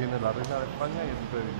Viene la reina de España y el rey.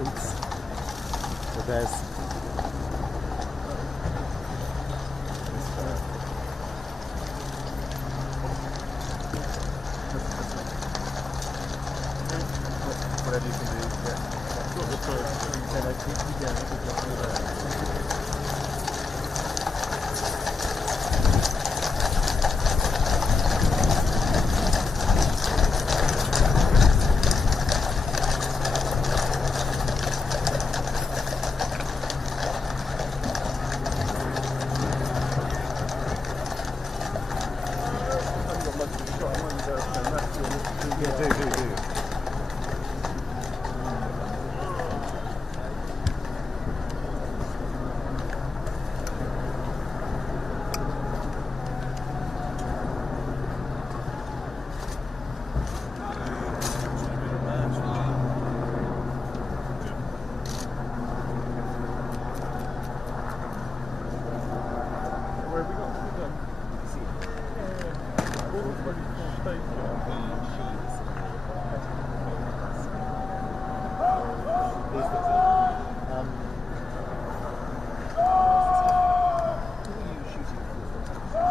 Oops. So there's Whatever you can do. Yeah, do. Where have we got?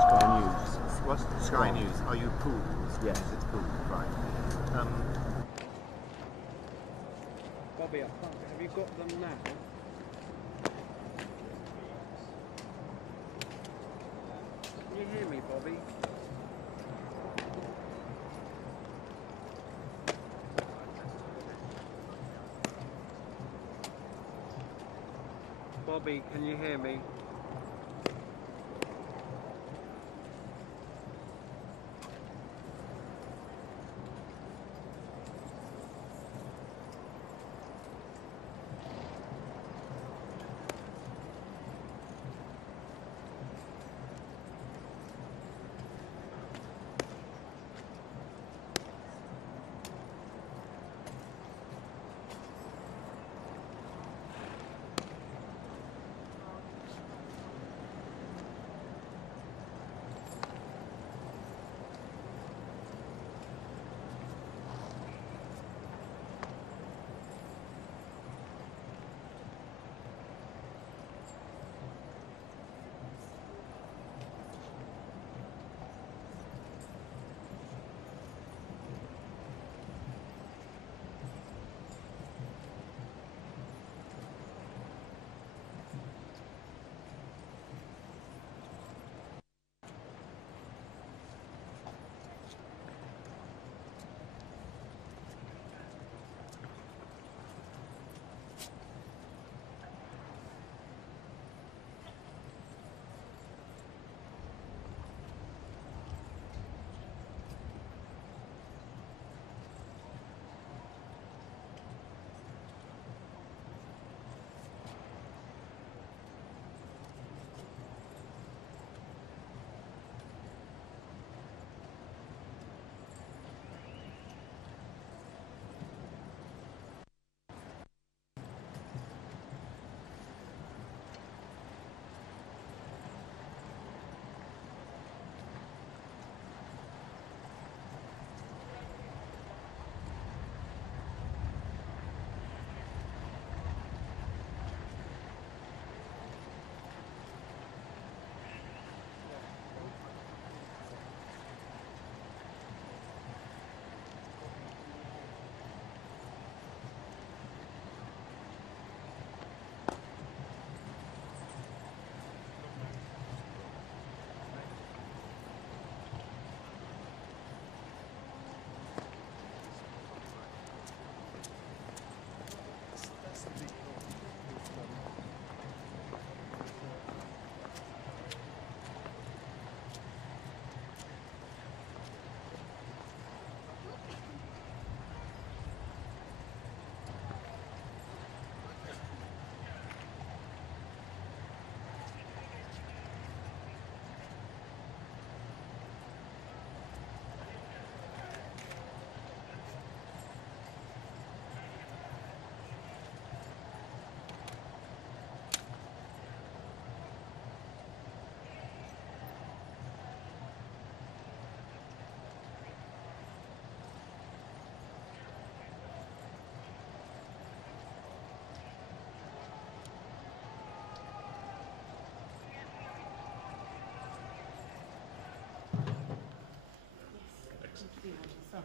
Sky News. What's Sky News? Are you pooled? Yes. It's pooled, right. Bobby, have you got them now? Can you hear me, Bobby? Bobby, can you hear me? Sorry.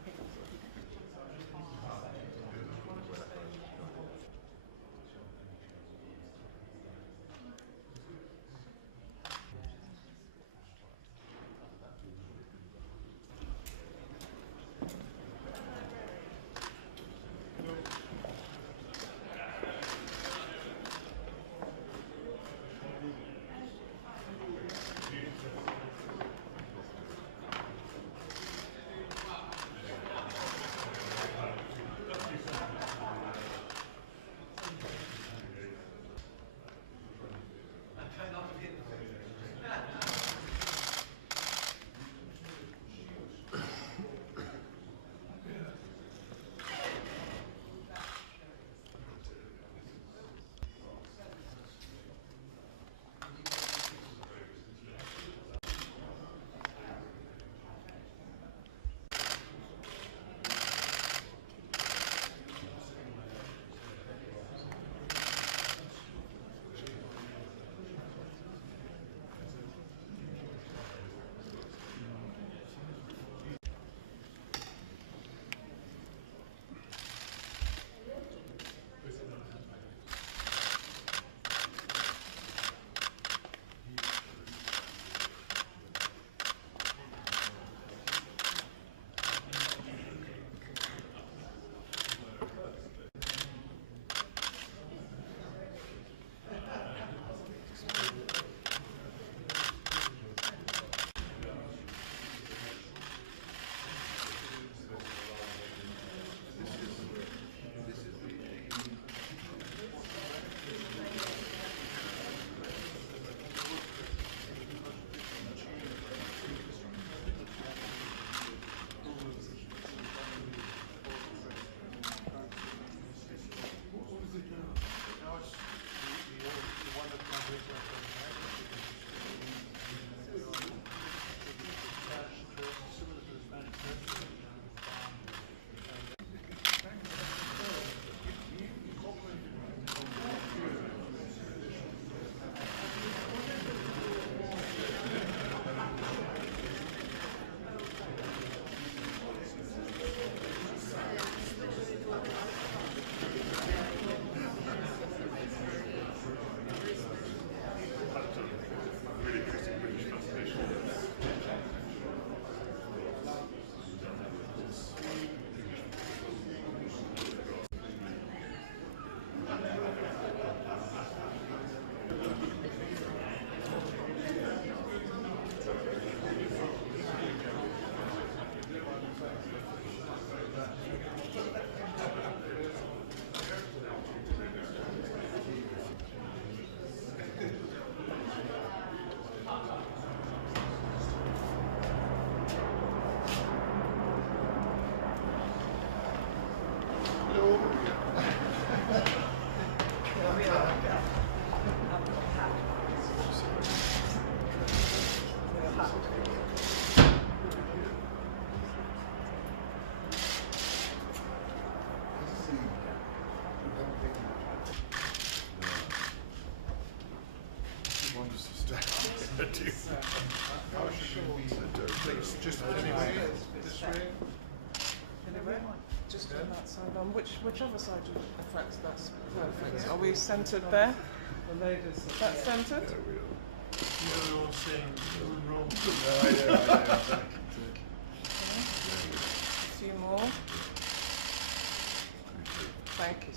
Just anyway, this way. Anyway, just on that side. On which other side of the front? That's perfect. Are we centred there? The ladies. That's centred? You're all saying wrong. A few more. Thank you.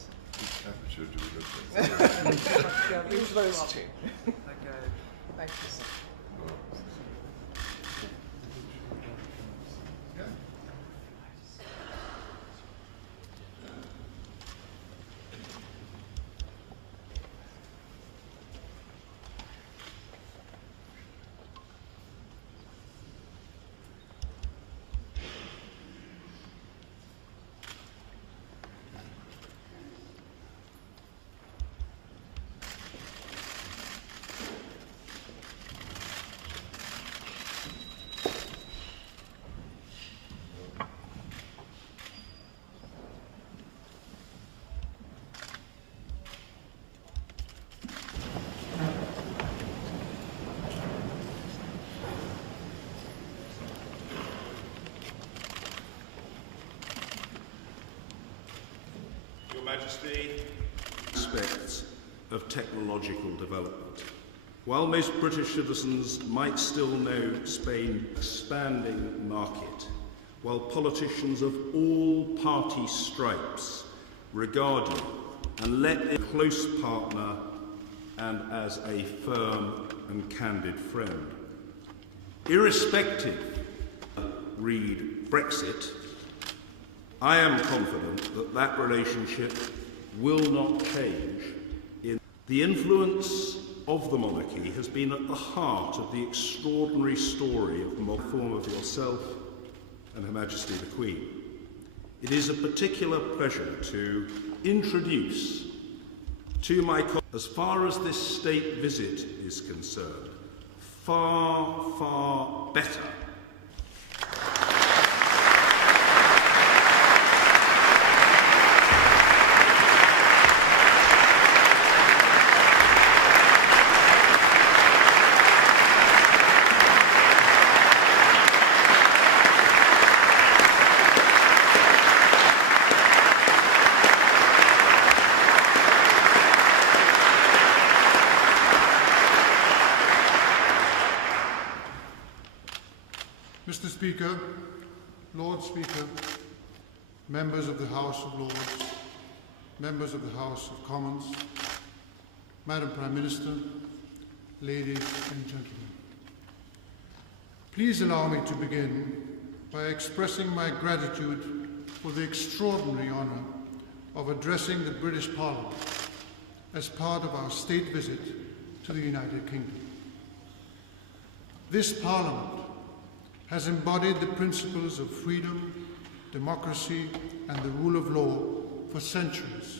Temperature do we look like? Yeah, leave those two. Okay. Thank you, sir. Majesty. Aspects of technological development. While most British citizens might still know Spain's expanding market, while politicians of all party stripes regard you and let a close partner and as a firm and candid friend. Irrespective of read Brexit, I am confident that that relationship will not change. The influence of the monarchy has been at the heart of the extraordinary story of the form of yourself and Her Majesty the Queen. It is a particular pleasure to introduce to my colleagues, as far as this state visit is concerned, far, far better. Mr. Speaker, Lord Speaker, members of the House of Lords, members of the House of Commons, Madam Prime Minister, ladies and gentlemen. Please allow me to begin by expressing my gratitude for the extraordinary honour of addressing the British Parliament as part of our state visit to the United Kingdom. This Parliament has embodied the principles of freedom, democracy, and the rule of law for centuries,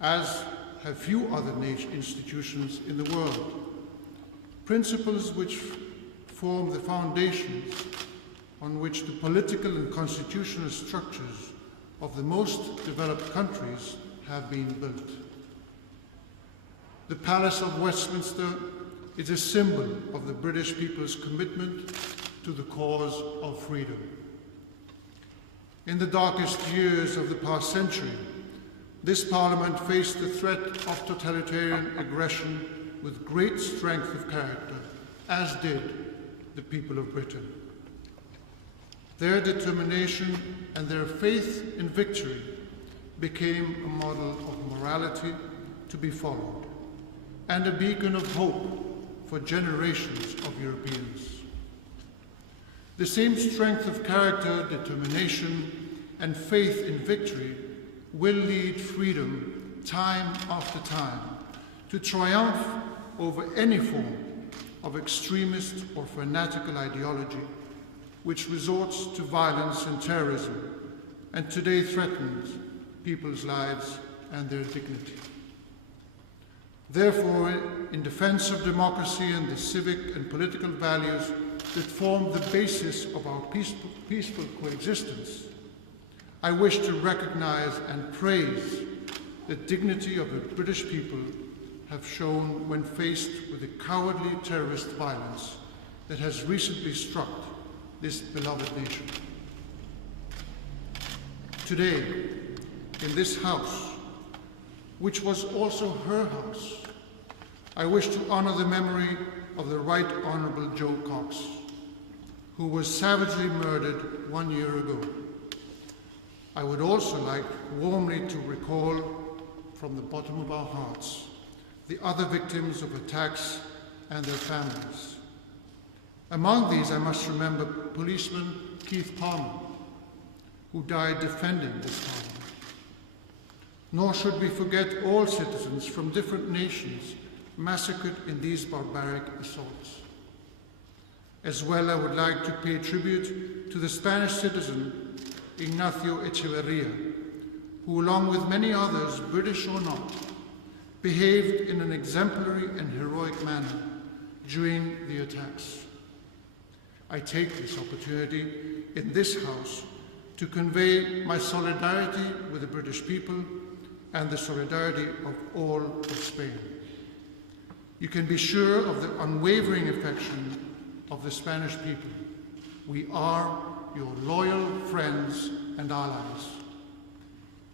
as have few other institutions in the world. Principles which form the foundations on which the political and constitutional structures of the most developed countries have been built. The Palace of Westminster is a symbol of the British people's commitment to the cause of freedom. In the darkest years of the past century, this Parliament faced the threat of totalitarian aggression with great strength of character, as did the people of Britain. Their determination and their faith in victory became a model of morality to be followed, and a beacon of hope for generations of Europeans. The same strength of character, determination, and faith in victory will lead freedom time after time to triumph over any form of extremist or fanatical ideology which resorts to violence and terrorism and today threatens people's lives and their dignity. Therefore, in defense of democracy and the civic and political values that form the basis of our peaceful coexistence, I wish to recognize and praise the dignity of the British people have shown when faced with the cowardly terrorist violence that has recently struck this beloved nation. Today, in this house, which was also her house, I wish to honor the memory of the Right Honourable Joe Cox, who was savagely murdered 1 year ago. I would also like warmly to recall from the bottom of our hearts the other victims of attacks and their families. Among these, I must remember policeman Keith Palmer, who died defending this Parliament. Nor should we forget all citizens from different nations massacred in these barbaric assaults. As well, I would like to pay tribute to the Spanish citizen Ignacio Echeverria, who, along with many others, British or not, behaved in an exemplary and heroic manner during the attacks. I take this opportunity in this House to convey my solidarity with the British people and the solidarity of all of Spain. You can be sure of the unwavering affection of the Spanish people. We are your loyal friends and allies.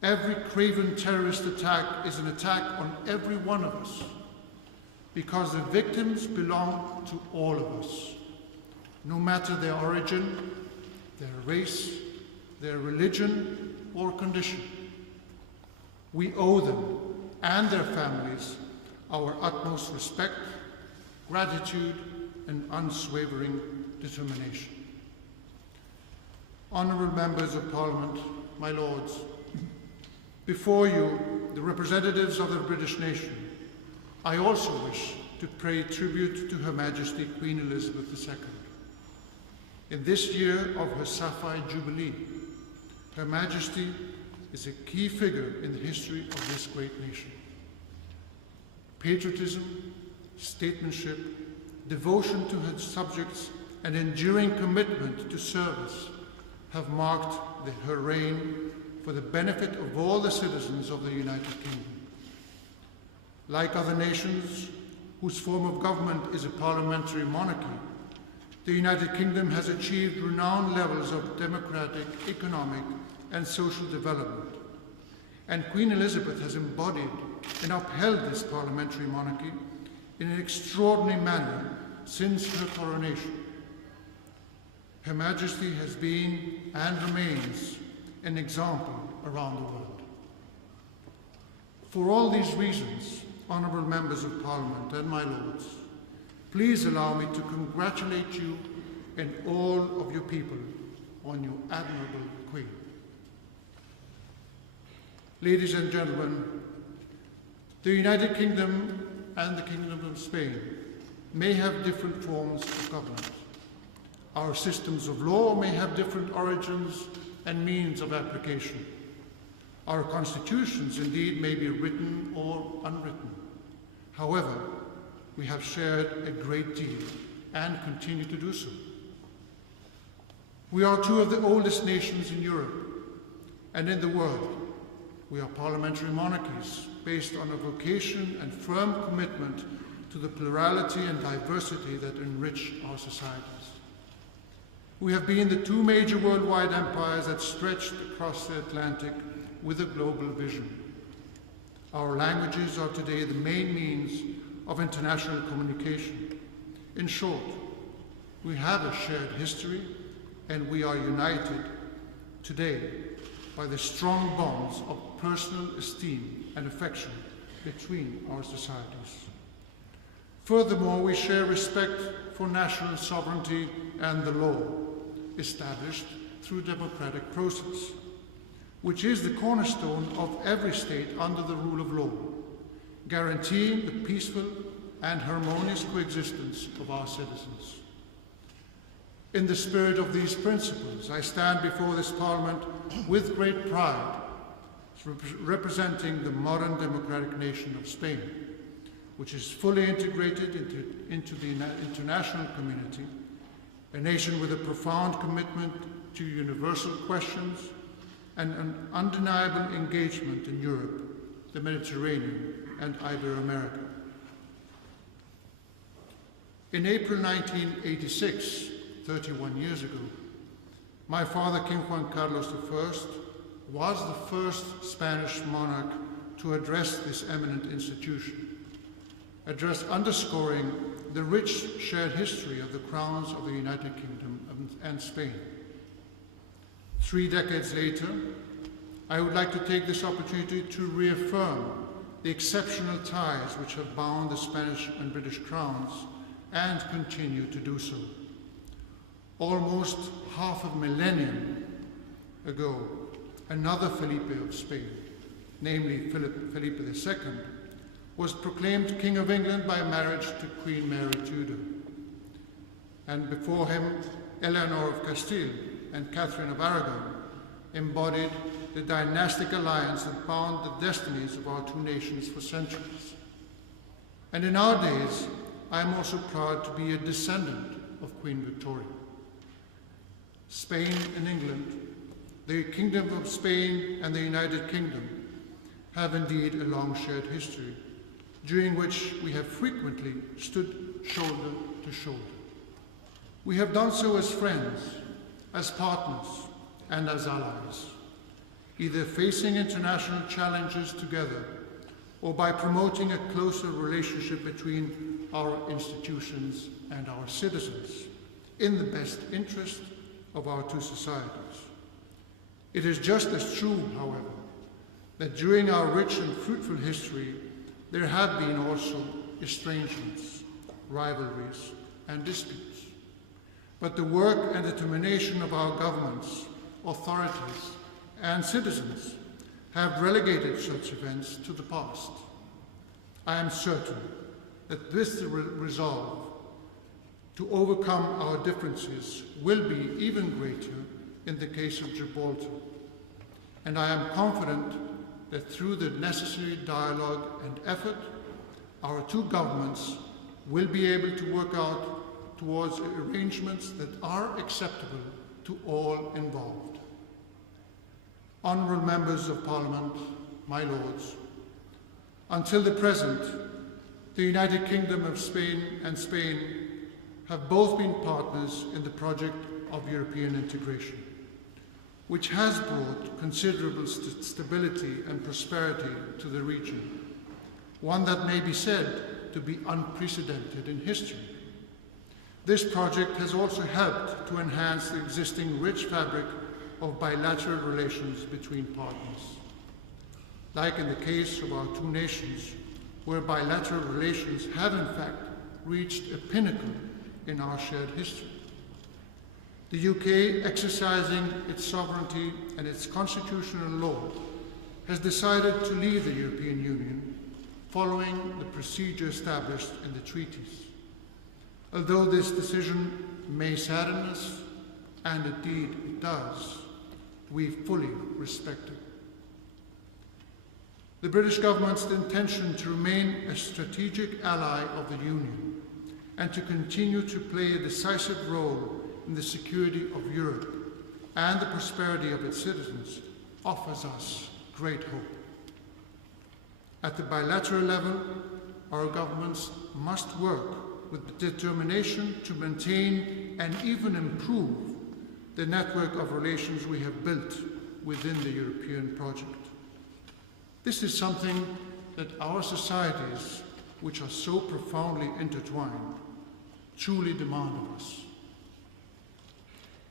Every craven terrorist attack is an attack on every one of us, because the victims belong to all of us, no matter their origin, their race, their religion, or condition. We owe them and their families our utmost respect, gratitude, and unswavering determination. Honourable members of Parliament, my lords, before you, the representatives of the British nation, I also wish to pay tribute to Her Majesty Queen Elizabeth II. In this year of her Sapphire Jubilee, Her Majesty is a key figure in the history of this great nation. Patriotism, statesmanship, devotion to her subjects, and enduring commitment to service have marked her reign for the benefit of all the citizens of the United Kingdom. Like other nations whose form of government is a parliamentary monarchy, the United Kingdom has achieved renowned levels of democratic, economic, and social development. And Queen Elizabeth has embodied and upheld this parliamentary monarchy in an extraordinary manner since her coronation. Her Majesty has been and remains an example around the world. For all these reasons, honourable members of Parliament and my lords, please allow me to congratulate you and all of your people on your admirable Queen. Ladies and gentlemen, the United Kingdom and the Kingdom of Spain may have different forms of government. Our systems of law may have different origins and means of application. Our constitutions, indeed, may be written or unwritten. However, we have shared a great deal and continue to do so. We are two of the oldest nations in Europe and in the world. We are parliamentary monarchies based on a vocation and firm commitment to the plurality and diversity that enrich our societies. We have been the two major worldwide empires that stretched across the Atlantic with a global vision. Our languages are today the main means of international communication. In short, we have a shared history, and we are united today by the strong bonds of personal esteem and affection between our societies. Furthermore, we share respect for national sovereignty and the law, established through democratic process, which is the cornerstone of every state under the rule of law, guaranteeing the peaceful and harmonious coexistence of our citizens. In the spirit of these principles, I stand before this Parliament with great pride, representing the modern democratic nation of Spain, which is fully integrated into the international community, a nation with a profound commitment to universal questions and an undeniable engagement in Europe, the Mediterranean, and Iberoamerica. In April 1986, 31 years ago, my father, King Juan Carlos I, was the first Spanish monarch to address this eminent institution, underscoring the rich shared history of the crowns of the United Kingdom and Spain. 3 decades later, I would like to take this opportunity to reaffirm the exceptional ties which have bound the Spanish and British crowns and continue to do so. Almost half a millennium ago, another Felipe of Spain, namely Felipe II, was proclaimed King of England by marriage to Queen Mary Tudor. And before him, Eleanor of Castile and Catherine of Aragon embodied the dynastic alliance that bound the destinies of our two nations for centuries. And in our days, I am also proud to be a descendant of Queen Victoria. Spain and England, the Kingdom of Spain and the United Kingdom, have indeed a long shared history, during which we have frequently stood shoulder to shoulder. We have done so as friends, as partners, and as allies. either facing international challenges together or by promoting a closer relationship between our institutions and our citizens in the best interest of our two societies. It is just as true, however, that during our rich and fruitful history, there have been also estrangements, rivalries, and disputes. But the work and determination of our governments, authorities, and citizens have relegated such events to the past. I am certain that this resolve to overcome our differences will be even greater in the case of Gibraltar. And I am confident that through the necessary dialogue and effort, our two governments will be able to work out towards arrangements that are acceptable to all involved. Honourable members of Parliament, my lords, until the present, the United Kingdom of Spain and Spain have both been partners in the project of European integration, which has brought considerable stability and prosperity to the region, one that may be said to be unprecedented in history. This project has also helped to enhance the existing rich fabric of bilateral relations between partners. Like in the case of our two nations, where bilateral relations have in fact reached a pinnacle in our shared history. The UK, exercising its sovereignty and its constitutional law, has decided to leave the European Union following the procedure established in the treaties. Although this decision may sadden us, and indeed it does, we fully respect it. The British government's intention to remain a strategic ally of the Union and to continue to play a decisive role in the security of Europe and the prosperity of its citizens offers us great hope. At the bilateral level, our governments must work with determination to maintain and even improve the network of relations we have built within the European project. This is something that our societies, which are so profoundly intertwined, truly demand of us.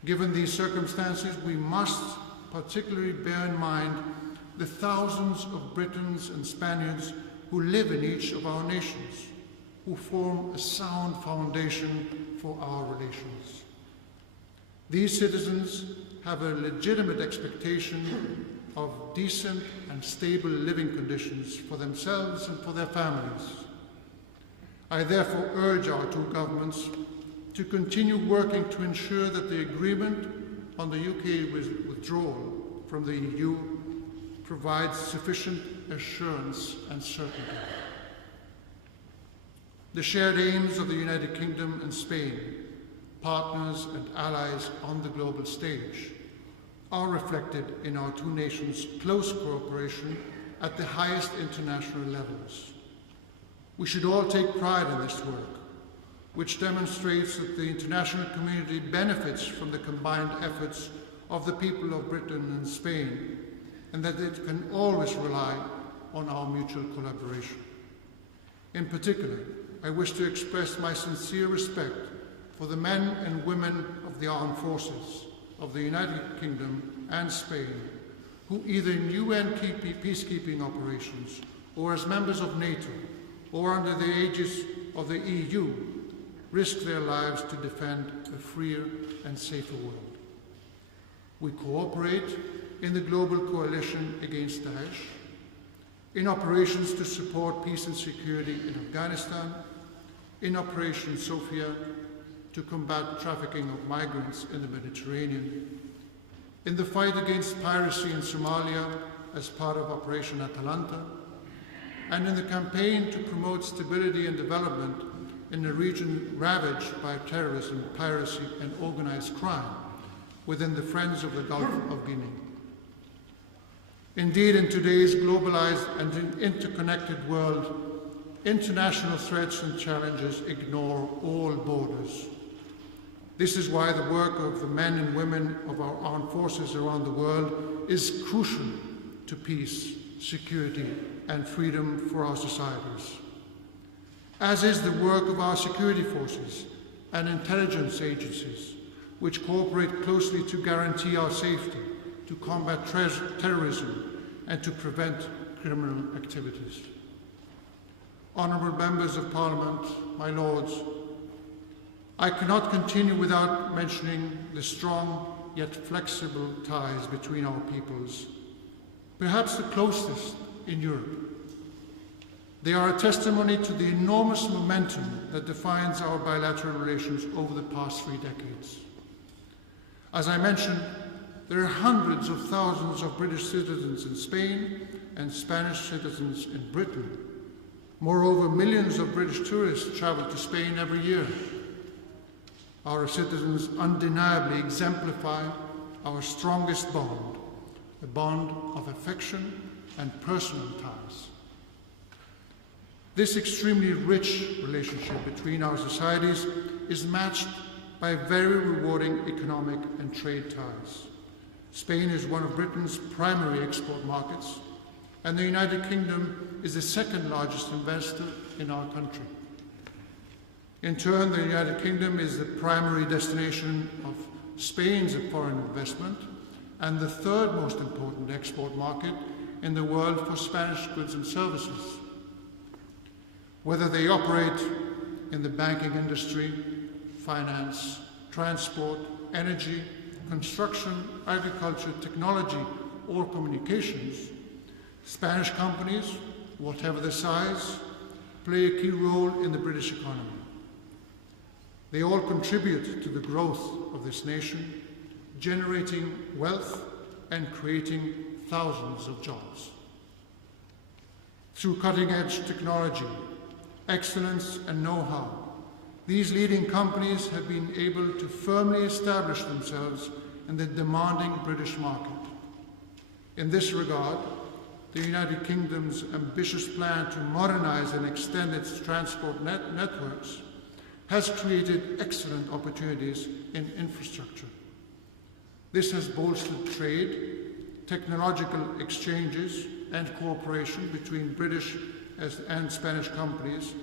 Given these circumstances, we must particularly bear in mind the thousands of Britons and Spaniards who live in each of our nations, who form a sound foundation for our relations. These citizens have a legitimate expectation of decent and stable living conditions for themselves and for their families. I therefore urge our two governments to continue working to ensure that the agreement on the UK withdrawal from the EU provides sufficient assurance and certainty. The shared aims of the United Kingdom and Spain, partners and allies on the global stage, are reflected in our two nations' close cooperation at the highest international levels. We should all take pride in this work, which demonstrates that the international community benefits from the combined efforts of the people of Britain and Spain, and that it can always rely on our mutual collaboration. In particular, I wish to express my sincere respect for the men and women of the armed forces of the United Kingdom and Spain, who either in UN peacekeeping operations or as members of NATO or under the aegis of the EU risk their lives to defend a freer and safer world. We cooperate in the global coalition against Daesh, in operations to support peace and security in Afghanistan, in Operation Sophia to combat trafficking of migrants in the Mediterranean, in the fight against piracy in Somalia as part of Operation Atalanta, and in the campaign to promote stability and development in a region ravaged by terrorism, piracy, and organized crime within the Friends of the Gulf of Guinea. Indeed, in today's globalized and interconnected world, international threats and challenges ignore all borders. This is why the work of the men and women of our armed forces around the world is crucial to peace, security, and freedom for our societies. As is the work of our security forces and intelligence agencies, which cooperate closely to guarantee our safety, to combat terrorism, and to prevent criminal activities. Honourable members of Parliament, my lords, I cannot continue without mentioning the strong yet flexible ties between our peoples, perhaps the closest in Europe. They are a testimony to the enormous momentum that defines our bilateral relations over the past 3 decades. As I mentioned, there are hundreds of thousands of British citizens in Spain and Spanish citizens in Britain. Moreover, millions of British tourists travel to Spain every year. Our citizens undeniably exemplify our strongest bond, a bond of affection and personal ties. This extremely rich relationship between our societies is matched by very rewarding economic and trade ties. Spain is one of Britain's primary export markets, and the United Kingdom is the second largest investor in our country. In turn, the United Kingdom is the primary destination of Spain's foreign investment and the third most important export market in the world for Spanish goods and services. Whether they operate in the banking industry, finance, transport, energy, construction, agriculture, technology, or communications, Spanish companies, whatever their size, play a key role in the British economy. They all contribute to the growth of this nation, generating wealth and creating thousands of jobs. Through cutting-edge technology, excellence and know-how, these leading companies have been able to firmly establish themselves in the demanding British market. In this regard, the United Kingdom's ambitious plan to modernize and extend its transport networks has created excellent opportunities in infrastructure. This has bolstered trade, technological exchanges, and cooperation between British and Spanish companies,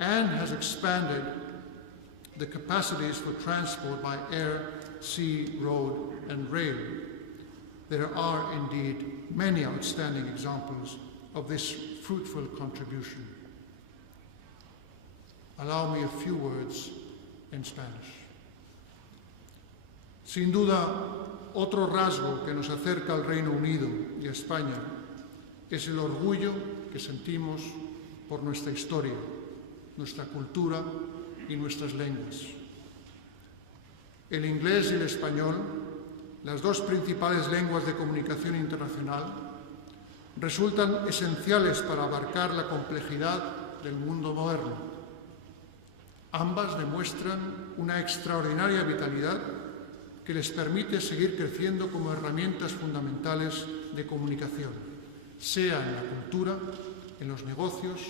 and has expanded the capacities for transport by air, sea, road, and rail. There are indeed many outstanding examples of this fruitful contribution. Allow me a few words in Spanish. Sin duda, otro rasgo que nos acerca al Reino Unido y a España es el orgullo que sentimos por nuestra historia, nuestra cultura y nuestras lenguas. El inglés y el español, las dos principales lenguas de comunicación internacional, resultan esenciales para abarcar la complejidad del mundo moderno. Ambas demuestran una extraordinaria vitalidad que les permite seguir creciendo como herramientas fundamentales de comunicación, sea en la cultura, en los negocios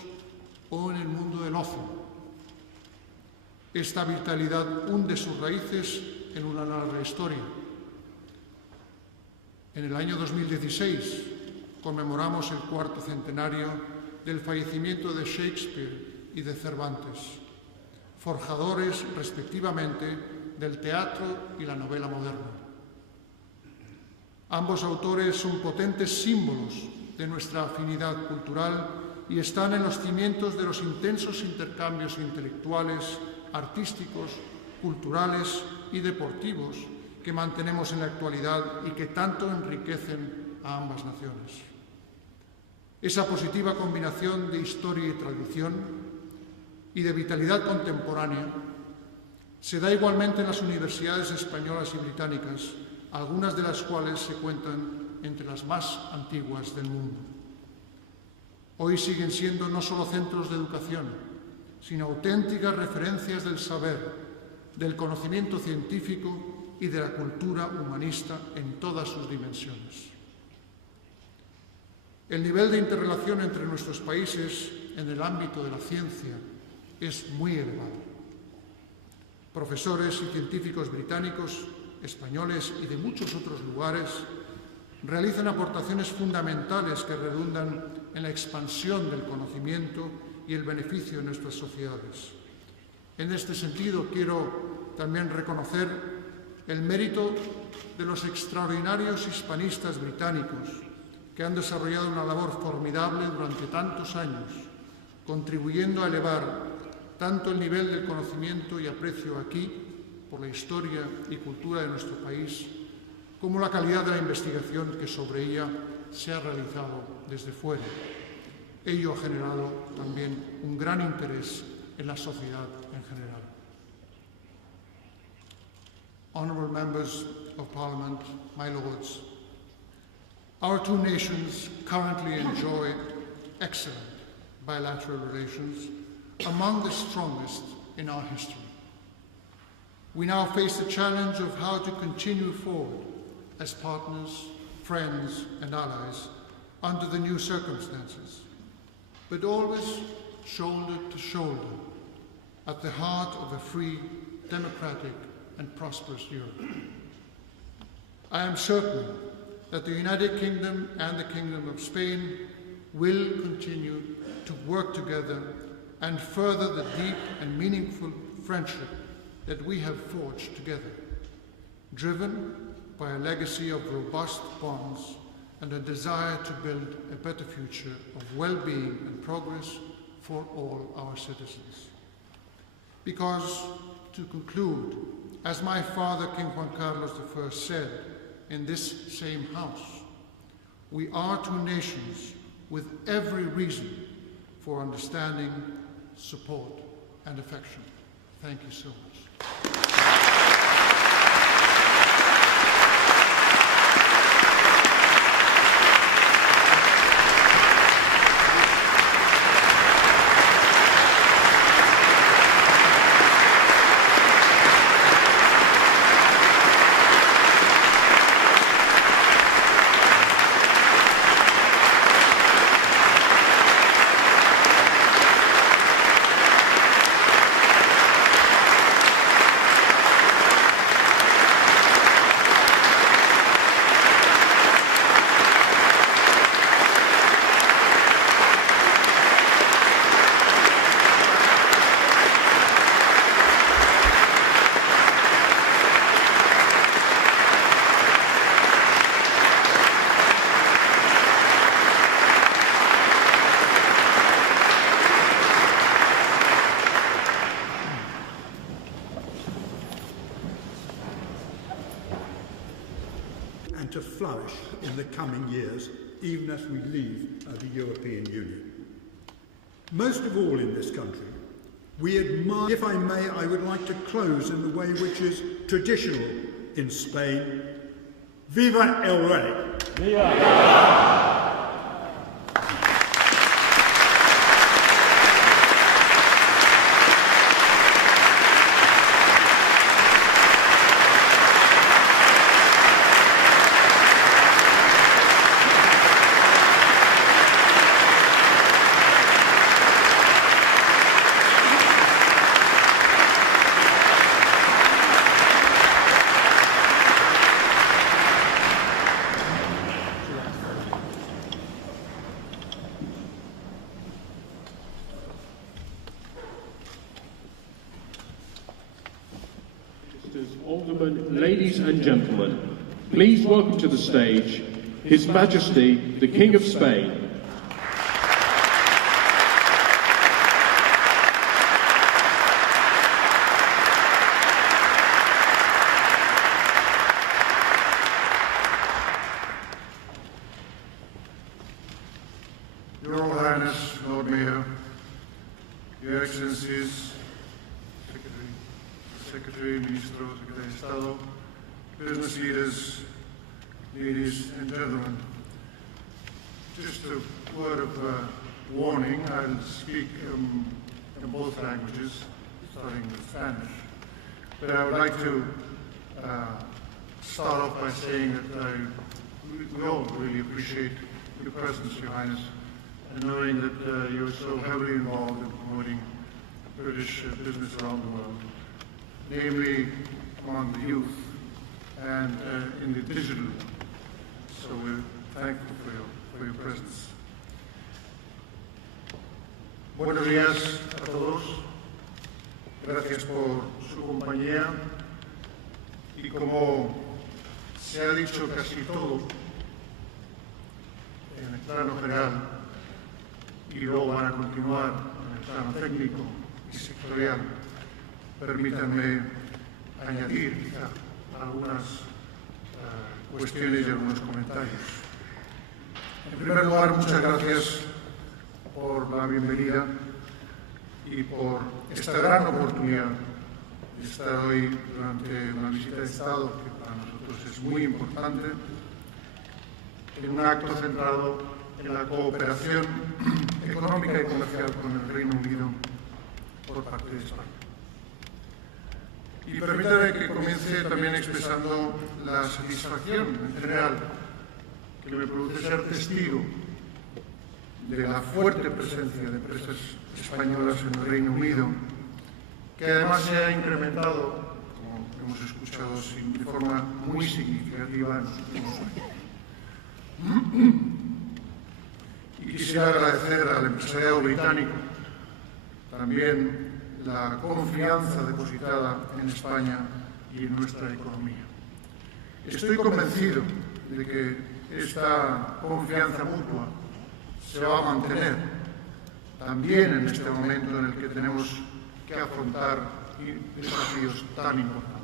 o en el mundo del ocio. Esta vitalidad hunde sus raíces en una larga historia. En el año 2016 conmemoramos el 4º centenario del fallecimiento de Shakespeare y de Cervantes, forjadores respectivamente del teatro y la novela moderna. Ambos autores son potentes símbolos de nuestra afinidad cultural y están en los cimientos de los intensos intercambios intelectuales, artísticos, culturales y deportivos que mantenemos en la actualidad y que tanto enriquecen a ambas naciones. Esa positiva combinación de historia y tradición y de vitalidad contemporánea se da igualmente en las universidades españolas y británicas, algunas de las cuales se cuentan entre las más antiguas del mundo. Hoy siguen siendo no solo centros de educación, sino auténticas referencias del saber, del conocimiento científico y de la cultura humanista en todas sus dimensiones. El nivel de interrelación entre nuestros países en el ámbito de la ciencia es muy elevado. Profesores y científicos británicos, españoles y de muchos otros lugares realizan aportaciones fundamentales que redundan en la expansión del conocimiento y el beneficio de nuestras sociedades. En este sentido, quiero también reconocer el mérito de los extraordinarios hispanistas británicos que han desarrollado una labor formidable durante tantos años, contribuyendo a elevar tanto el nivel del conocimiento y aprecio aquí por la historia y cultura de nuestro país, como la calidad de la investigación que sobre ella se ha realizado desde fuera. Ello ha generado también un gran interés en la sociedad en general. Honourable members of Parliament, my lords, our two nations currently enjoy excellent bilateral relations, among the strongest in our history. We now face the challenge of how to continue forward as partners, friends and allies under the new circumstances, but always shoulder to shoulder at the heart of a free, democratic and prosperous Europe. I am certain that the United Kingdom and the Kingdom of Spain will continue to work together and further the deep and meaningful friendship that we have forged together, driven by a legacy of robust bonds and a desire to build a better future of well-being and progress for all our citizens. Because, to conclude, as my father, King Juan Carlos I, said in this same house, we are two nations with every reason for understanding, support and affection. Thank you so much. and to flourish in the coming years, even as we leave the European Union. Most of all in this country, we admire, if I may, I would like to close in the way which is traditional in Spain. Viva el Rey! Viva! Aldermen, ladies and gentlemen, please welcome to the stage His Majesty the King of Spain. Your Royal Highness, Lord Mayor, Your Excellencies, Secretary, Ministro, Secretary of Estado, business leaders, ladies and gentlemen. Just a word of warning, I'll speak in both languages, starting with Spanish. But I would like to start off by saying that we all really appreciate your presence, Your Highness, and knowing that you're so heavily involved in promoting British business around the world. namely among the youth and in the digital world. So we're thankful for your presence. Buenos días a todos. Gracias por su compañía. Y como se ha dicho casi todo en el plano general, y luego van a continuar en el plano técnico y sectorial, permítanme añadir quizá algunas cuestiones y algunos comentarios. En primer lugar, muchas gracias por la bienvenida y por esta gran oportunidad de estar hoy durante una visita de Estado, que para nosotros es muy importante, en un acto centrado en la cooperación económica y comercial con el Reino Unido por parte de España. Y permítanme que comience también expresando la satisfacción en general que me produce ser testigo de la fuerte presencia de empresas españolas en el Reino Unido, que además se ha incrementado, como hemos escuchado, de forma muy significativa en los últimos años. Y quisiera agradecer al empresariado británico también la confianza depositada en España y en nuestra economía. Estoy convencido de que esta confianza mutua se va a mantener también en este momento en el que tenemos que afrontar desafíos tan importantes.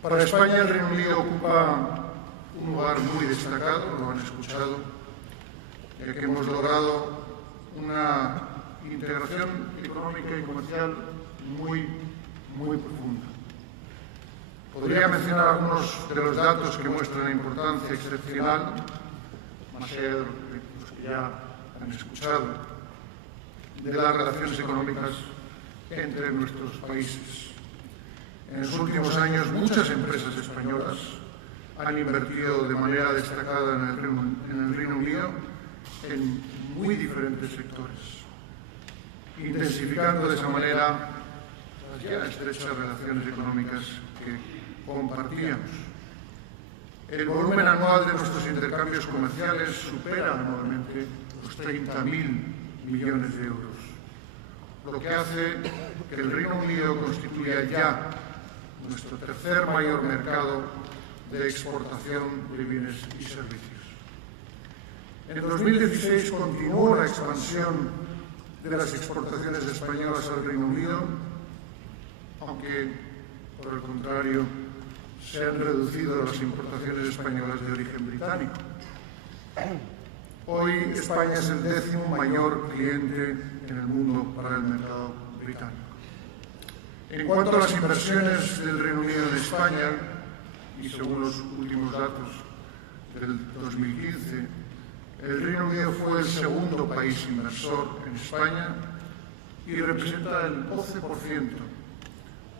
Para España, el Reino Unido ocupa un lugar muy destacado, lo han escuchado, ya que hemos logrado una integración económica y comercial muy profunda. Podría mencionar algunos de los datos que muestran la importancia excepcional, más allá de los que ya han escuchado, de las relaciones económicas entre nuestros países. En los últimos años, muchas empresas españolas han invertido de manera destacada en el Reino Unido en muy diferentes sectores, intensificando de esa manera las ya estrechas relaciones económicas que compartíamos. El volumen anual de nuestros intercambios comerciales supera anualmente los 30.000 millones de euros, lo que hace que el Reino Unido constituya ya nuestro tercer mayor mercado de exportación de bienes y servicios. En 2016 continuó la expansión de las exportaciones españolas al Reino Unido, aunque, por el contrario, se han reducido las importaciones españolas de origen británico. Hoy España es el 10º mayor cliente en el mundo para el mercado británico. En cuanto a las inversiones del Reino Unido en España, y según los últimos datos del 2015, el Reino Unido fue el segundo país inversor en España y representa el 12%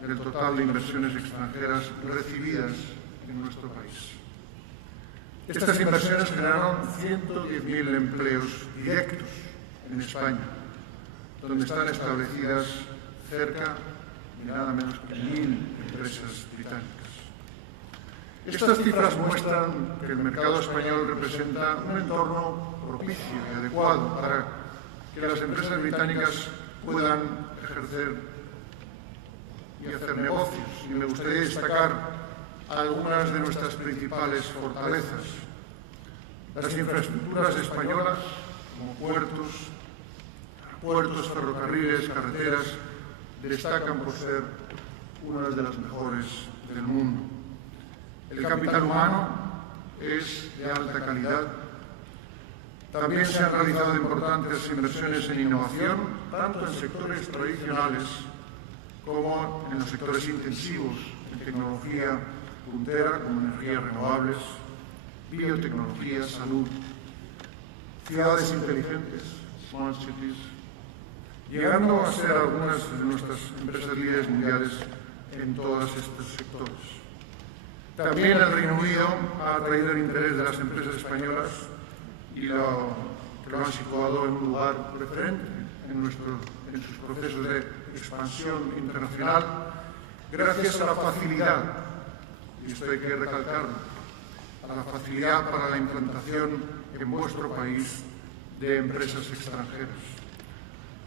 del total de inversiones extranjeras recibidas en nuestro país. Estas inversiones generaron 110.000 empleos directos en España, donde están establecidas cerca de nada menos que 1.000 empresas británicas. Estas cifras muestran que el mercado español representa un entorno propicio y adecuado para que las empresas británicas puedan ejercer y hacer negocios. Y me gustaría destacar algunas de nuestras principales fortalezas. Las infraestructuras españolas, como puertos, ferrocarriles, carreteras, destacan por ser unas de las mejores del mundo. El capital humano es de alta calidad. También se han realizado importantes inversiones en innovación, tanto en sectores tradicionales como en los sectores intensivos, en tecnología puntera, como energías renovables, biotecnología, salud, ciudades inteligentes, smart cities, llegando a ser algunas de nuestras empresas líderes mundiales en todos estos sectores. También el Reino Unido ha atraído el interés de las empresas españolas y lo han situado en un lugar preferente en sus procesos de expansión internacional gracias a la facilidad, y esto hay que recalcarlo, a la facilidad para la implantación en vuestro país de empresas extranjeras.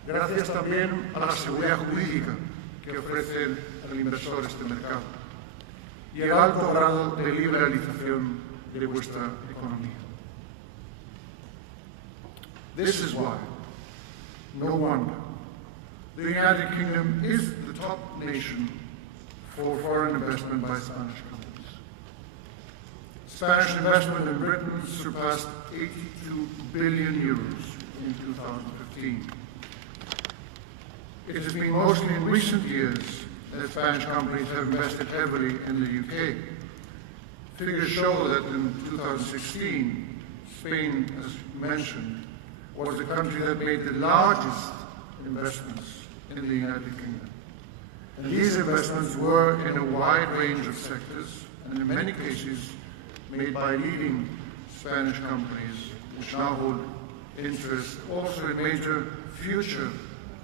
Gracias también a la seguridad jurídica que ofrece al inversor este mercado y al alto grado de liberalización de vuestra economía. This is why, no wonder, the United Kingdom is the top nation for foreign investment by Spanish companies. Spanish investment in Britain surpassed 82 billion euros in 2015. It has been mostly in recent years that Spanish companies have invested heavily in the UK. Figures show that in 2016, Spain, as mentioned, was the country that made the largest investments in the United Kingdom. And these investments were in a wide range of sectors, and in many cases made by leading Spanish companies, which now hold interest also in major future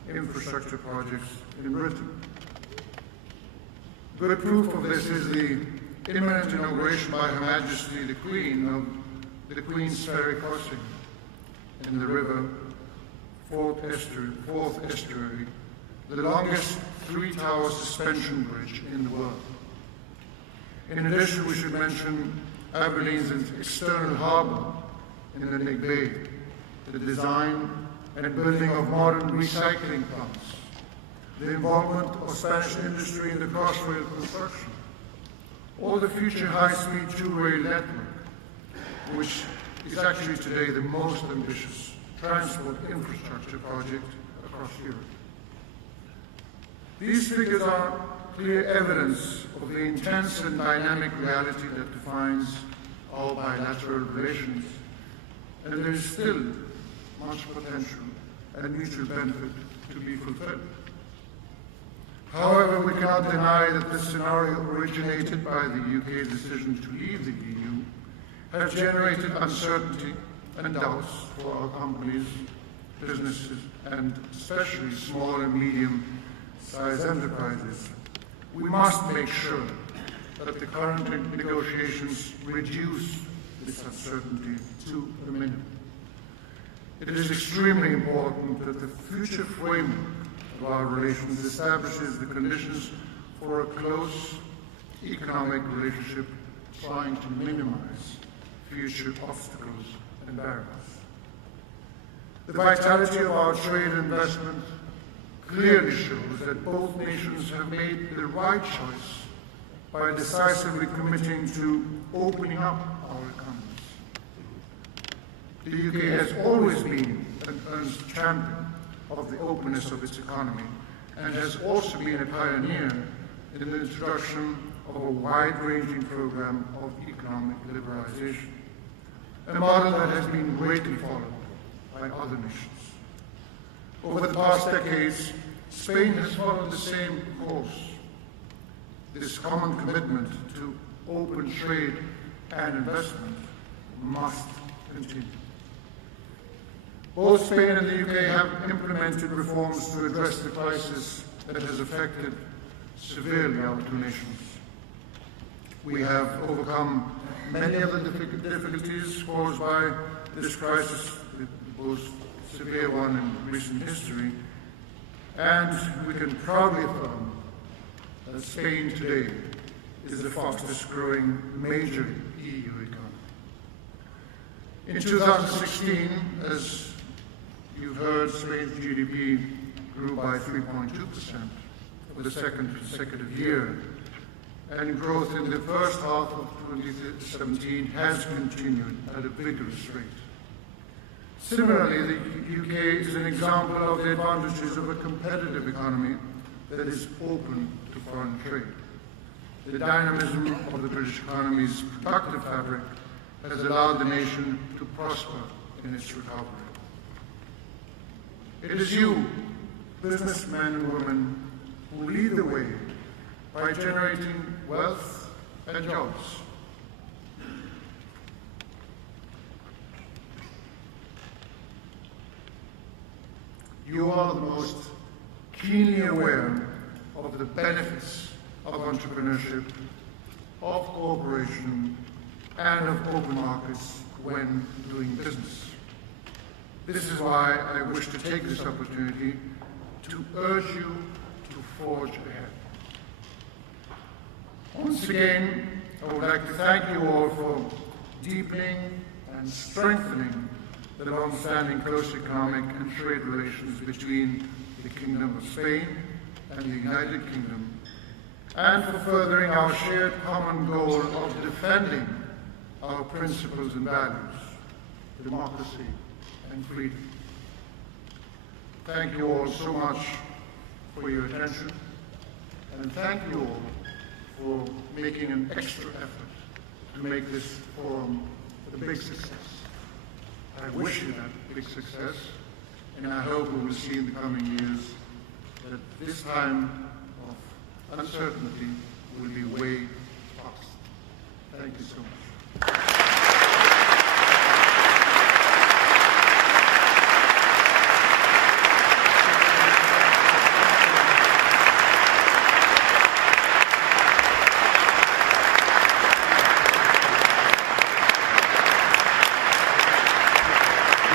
infrastructure projects in Britain. Good proof of this is the imminent inauguration by Her Majesty the Queen of the Queen's Ferry crossing in the river Fourth Estuary, the longest three-tower suspension bridge in the world. In addition, we should mention Aberdeen's external harbour in the Nick Bay, the design and building of modern recycling plants, the involvement of Spanish industry in the crossrail construction, or the future high-speed two-rail network, which is actually today the most ambitious transport infrastructure project across Europe. These figures are clear evidence of the intense and dynamic reality that defines our bilateral relations, and there is still much potential and mutual benefit to be fulfilled. However, we cannot deny that this scenario originated by the UK's decision to leave the EU has generated uncertainty and doubts for our companies, businesses, and especially small and medium-sized enterprises. We must make sure that the current negotiations reduce this uncertainty to a minimum. It is extremely important that the future framework of our relations establishes the conditions for a close economic relationship, trying to minimize future obstacles and barriers. The vitality of our trade and investment clearly shows that both nations have made the right choice by decisively committing to opening up our economies. The UK has always been an earnest champion of the openness of its economy and has also been a pioneer in the introduction of a wide-ranging program of economic liberalization, a model that has been greatly followed by other nations. Over the past decades, Spain has followed the same course. This common commitment to open trade and investment must continue. Both Spain and the UK have implemented reforms to address the crisis that has affected severely our two nations. We have overcome many of the difficulties caused by this crisis, the most severe one in recent history, and we can proudly affirm that Spain today is the fastest growing major EU economy. In 2016, as you've heard, Spain's GDP grew by 3.2% for the second consecutive year, and growth in the first half of 2017 has continued at a vigorous rate. Similarly, the UK is an example of the advantages of a competitive economy that is open to foreign trade. The dynamism of the British economy's productive fabric has allowed the nation to prosper in its recovery. It is you, businessmen and women, who lead the way by generating wealth and jobs. You are the most keenly aware of the benefits of entrepreneurship, of cooperation, and of open markets when doing business. This is why I wish to take this opportunity to urge you to forge ahead. Once again, I would like to thank you all for deepening and strengthening the long-standing close economic and trade relations between the Kingdom of Spain and the United Kingdom, and for furthering our shared common goal of defending our principles and values, democracy and freedom. Thank you all so much for your attention, and thank you all for making an extra effort to make this forum a big success. I wish you that big success, and I hope we will see in the coming years that this time of uncertainty will be way past. Thank you so much.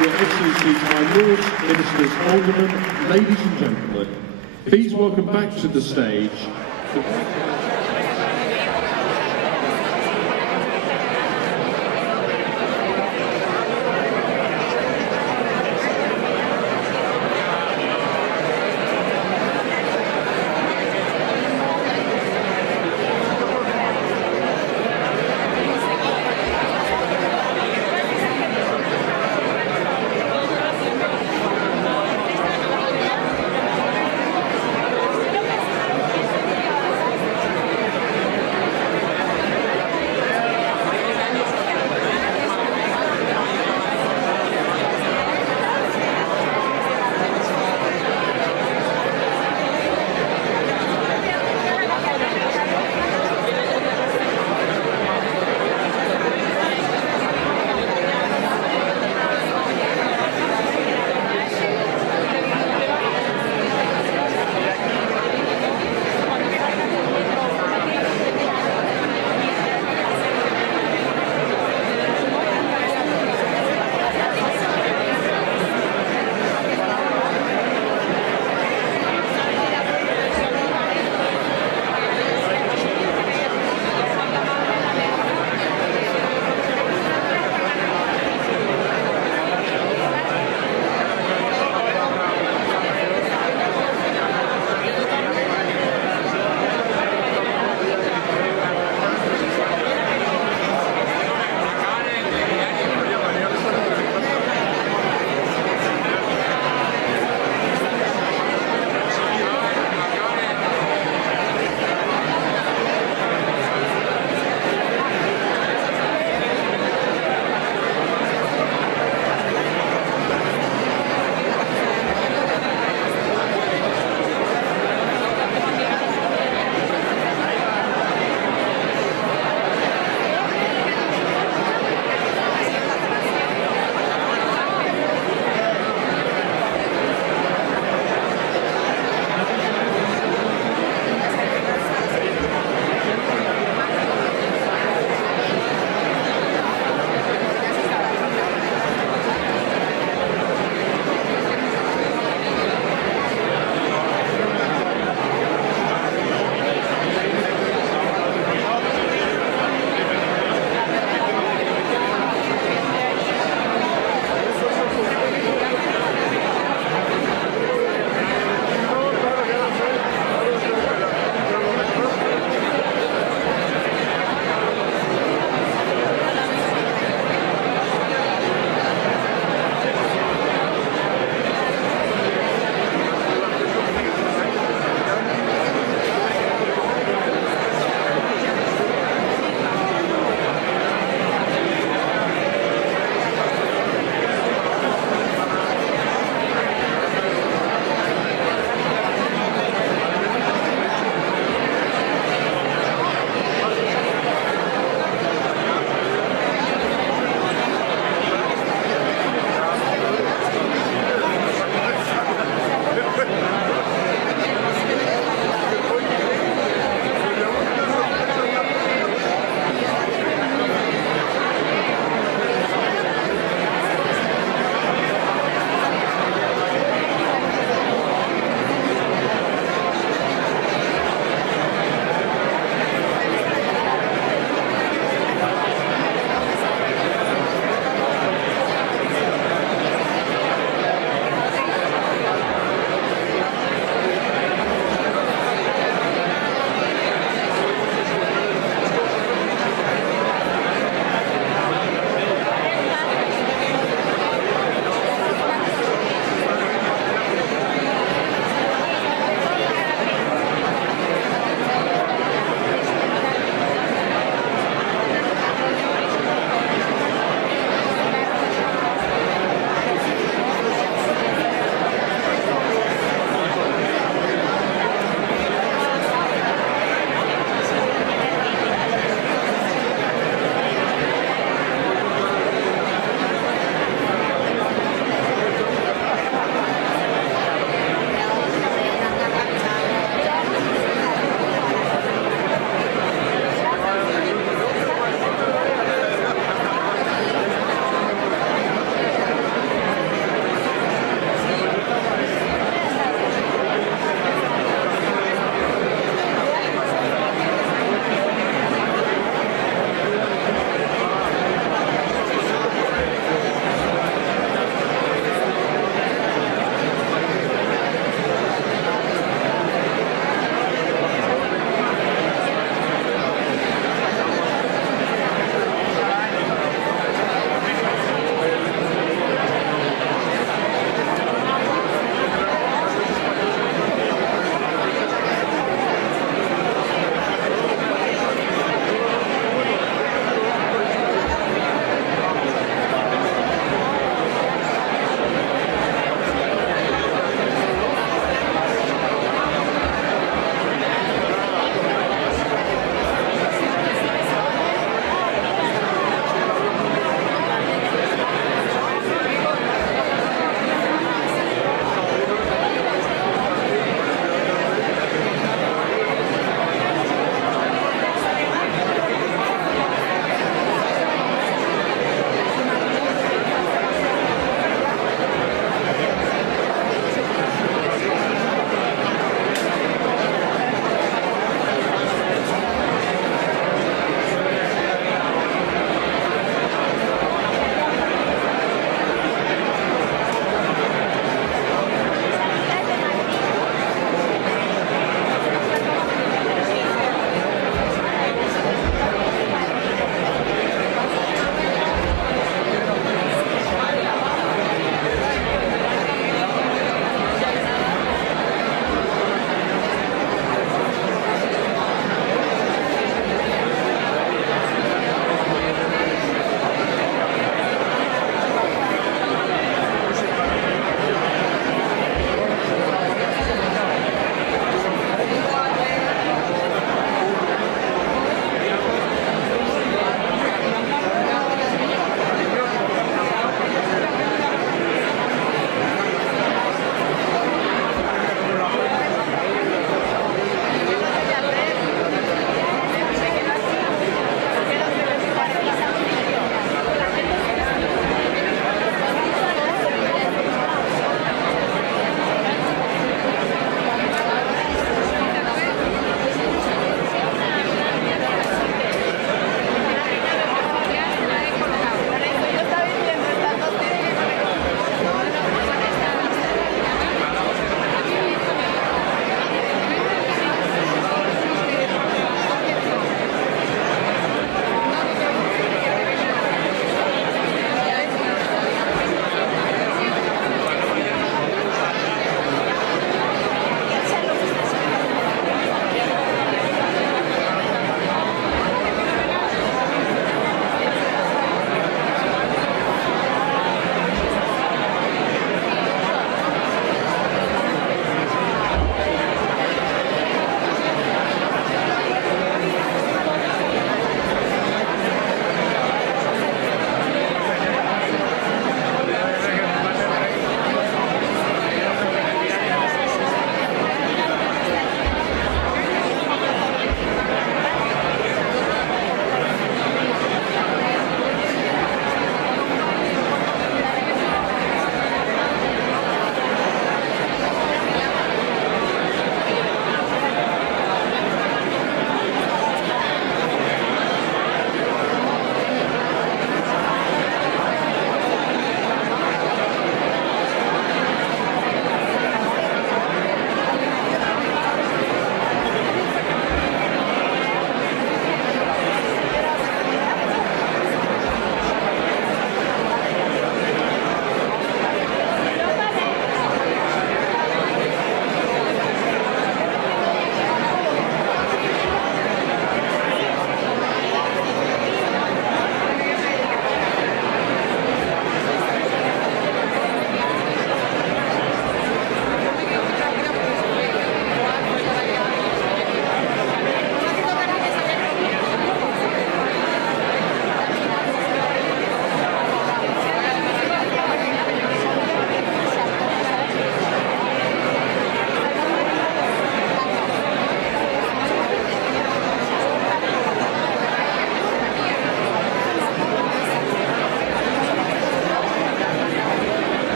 Your Excellencies, my Lords, Ministers, Aldermen, ladies and gentlemen, please welcome back to the stage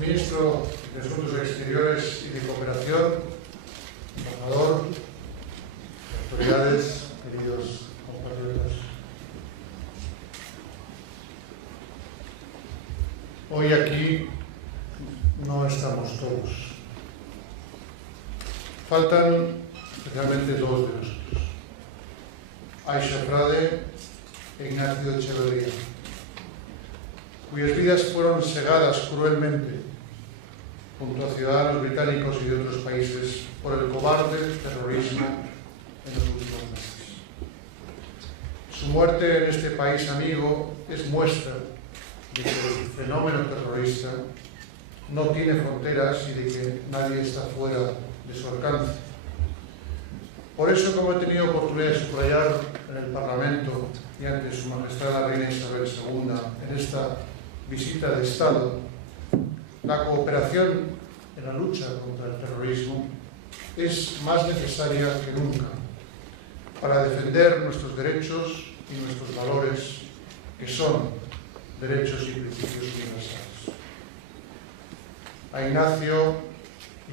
Ministro de Asuntos Exteriores y de Cooperación, embajador, autoridades, queridos compatriotas. Hoy aquí no estamos todos. Faltan especialmente dos de nosotros: Aisha Frade e Ignacio Echeverría, cuyas vidas fueron segadas cruelmente junto a ciudadanos británicos y de otros países por el cobarde terrorismo en los últimos meses. Su muerte en este país amigo es muestra de que el fenómeno terrorista no tiene fronteras y de que nadie está fuera de su alcance. Por eso, como he tenido oportunidad de subrayar en el Parlamento y ante Su Majestad la Reina Isabel II en esta visita de Estado, la cooperación en la lucha contra el terrorismo es más necesaria que nunca para defender nuestros derechos y nuestros valores, que son derechos y principios universales. A Ignacio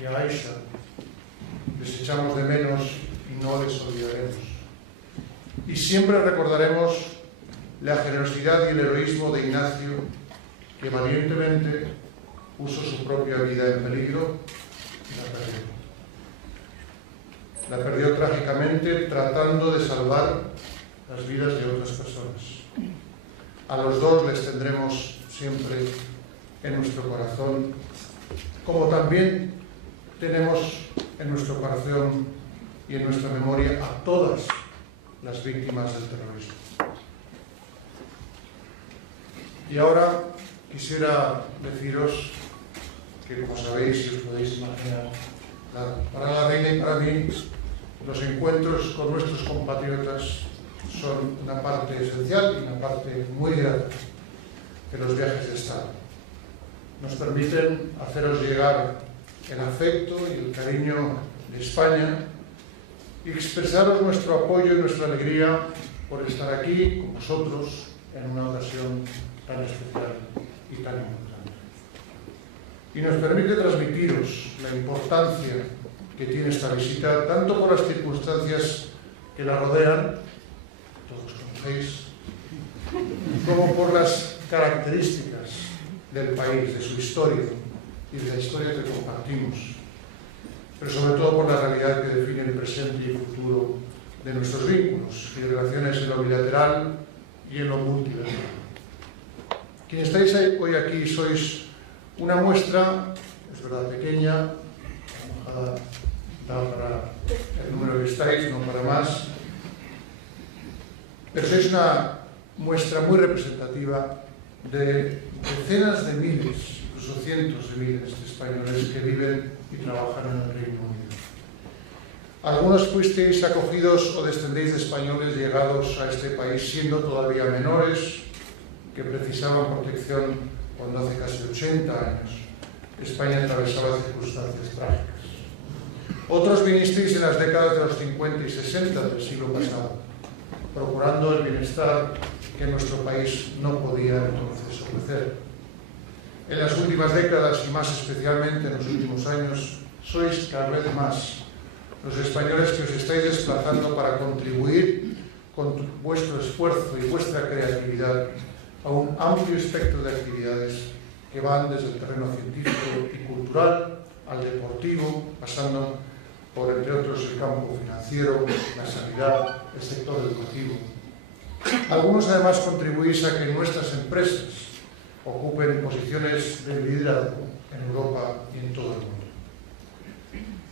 y a Aisha les echamos de menos y no les olvidaremos. Y siempre recordaremos la generosidad y el heroísmo de Ignacio, que valientemente puso su propia vida en peligro y la perdió. La perdió trágicamente tratando de salvar las vidas de otras personas. A los dos les tendremos siempre en nuestro corazón, como también tenemos en nuestro corazón y en nuestra memoria a todas las víctimas del terrorismo. Y ahora quisiera deciros que, como sabéis y os podéis imaginar, para la Reina y para mí, los encuentros con nuestros compatriotas son una parte esencial y una parte muy grata de los viajes de Estado. Nos permiten haceros llegar el afecto y el cariño de España y expresaros nuestro apoyo y nuestra alegría por estar aquí con vosotros en una ocasión tan especial y tan importante. Y nos permite transmitiros la importancia que tiene esta visita, tanto por las circunstancias que la rodean, todos conocéis, como por las características del país, de su historia y de la historia que compartimos, pero sobre todo por la realidad que define el presente y el futuro de nuestros vínculos y relaciones en lo bilateral y en lo multilateral. Quienes estáis hoy aquí sois una muestra, es verdad, pequeña, embajada da para el número que estáis, no para más, pero sois una muestra muy representativa de decenas de miles, incluso cientos de miles de españoles que viven y trabajan en el Reino Unido. Algunos fuisteis acogidos o descendéis de españoles llegados a este país siendo todavía menores, que precisaban protección cuando hace casi 80 años España atravesaba circunstancias trágicas. Otros vinisteis en las décadas de los 50 y 60 del siglo pasado, procurando el bienestar que nuestro país no podía entonces ofrecer. En las últimas décadas, y más especialmente en los últimos años, sois cada vez más los españoles que os estáis desplazando para contribuir con vuestro esfuerzo y vuestra creatividad a un amplio espectro de actividades que van desde el terreno científico y cultural al deportivo, pasando por, entre otros, el campo financiero, la sanidad, el sector educativo. Algunos además contribuís a que nuestras empresas ocupen posiciones de liderazgo en Europa y en todo el mundo.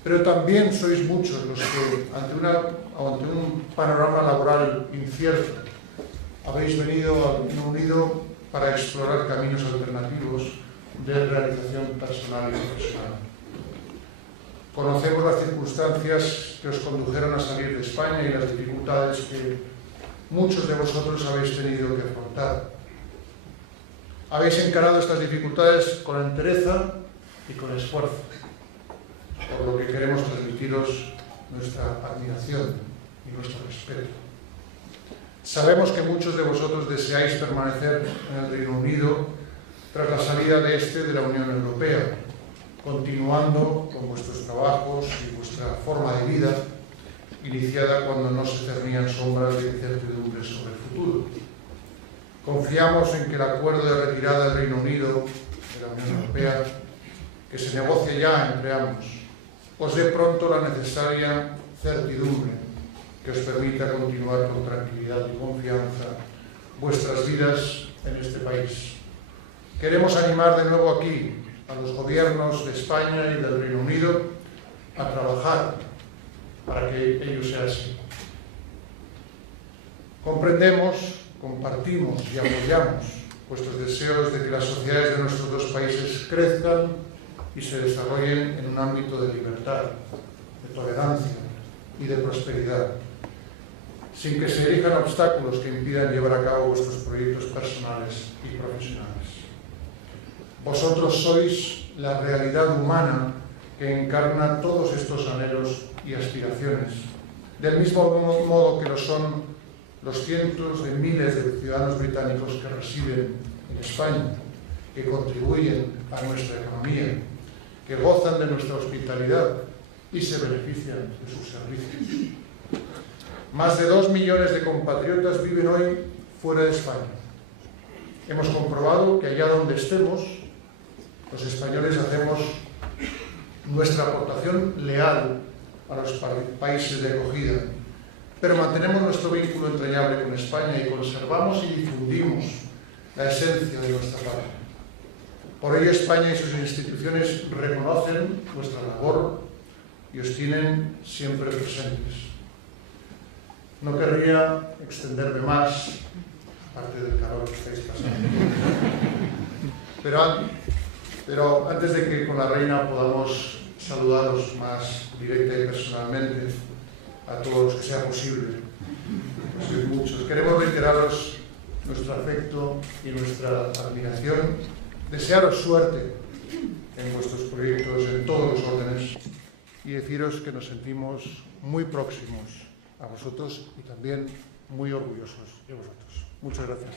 Pero también sois muchos los que, ante un panorama laboral incierto, habéis venido al Reino Unido para explorar caminos alternativos de realización personal y profesional. Conocemos las circunstancias que os condujeron a salir de España y las dificultades que muchos de vosotros habéis tenido que afrontar. Habéis encarado estas dificultades con entereza y con esfuerzo, por lo que queremos transmitiros nuestra admiración y nuestro respeto. Sabemos que muchos de vosotros deseáis permanecer en el Reino Unido tras la salida de este de la Unión Europea, continuando con vuestros trabajos y vuestra forma de vida, iniciada cuando no se cernían sombras de incertidumbre sobre el futuro. Confiamos en que el acuerdo de retirada del Reino Unido de la Unión Europea, que se negocia ya entre ambos, os dé pronto la necesaria certidumbre que os permita continuar con tranquilidad y confianza vuestras vidas en este país. Queremos animar de nuevo aquí a los gobiernos de España y del Reino Unido a trabajar para que ello sea así. Comprendemos, compartimos y apoyamos vuestros deseos de que las sociedades de nuestros dos países crezcan y se desarrollen en un ámbito de libertad, de tolerancia y de prosperidad, sin que se erijan obstáculos que impidan llevar a cabo vuestros proyectos personales y profesionales. Vosotros sois la realidad humana que encarna todos estos anhelos y aspiraciones, del mismo modo que lo son los cientos de miles de ciudadanos británicos que residen en España, que contribuyen a nuestra economía, que gozan de nuestra hospitalidad y se benefician de sus servicios. Más de 2 millones de compatriotas viven hoy fuera de España. Hemos comprobado que allá donde estemos, los españoles hacemos nuestra aportación leal a los países de acogida, pero mantenemos nuestro vínculo entrañable con España y conservamos y difundimos la esencia de nuestra patria. Por ello, España y sus instituciones reconocen vuestra labor y os tienen siempre presentes. No querría extenderme más, aparte del calor que estáis pasando, pero antes de que con la reina podamos saludaros más directa y personalmente a todos los que sea posible, pues sois muchos, queremos reiteraros nuestro afecto y nuestra admiración, desearos suerte en vuestros proyectos en todos los órdenes y deciros que nos sentimos muy próximos a vosotros y también muy orgullosos de vosotros. Muchas gracias.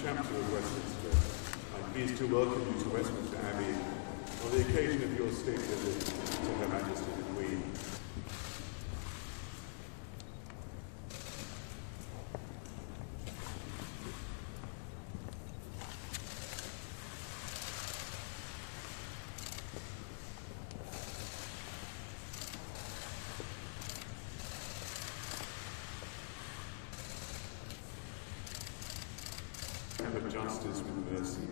Chancellor of Westminster, I'm pleased to welcome you to Westminster Abbey on the occasion of your state visit to Her Majesty the Queen. Of justice with mercy,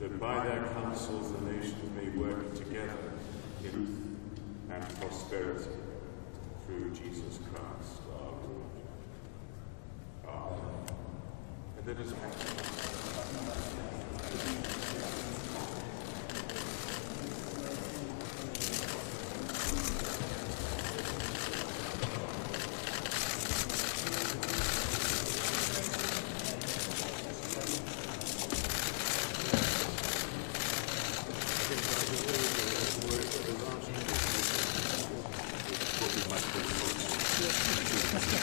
that by their counsels the nations may work together in truth and prosperity through Jesus Christ our Lord. Amen. And let us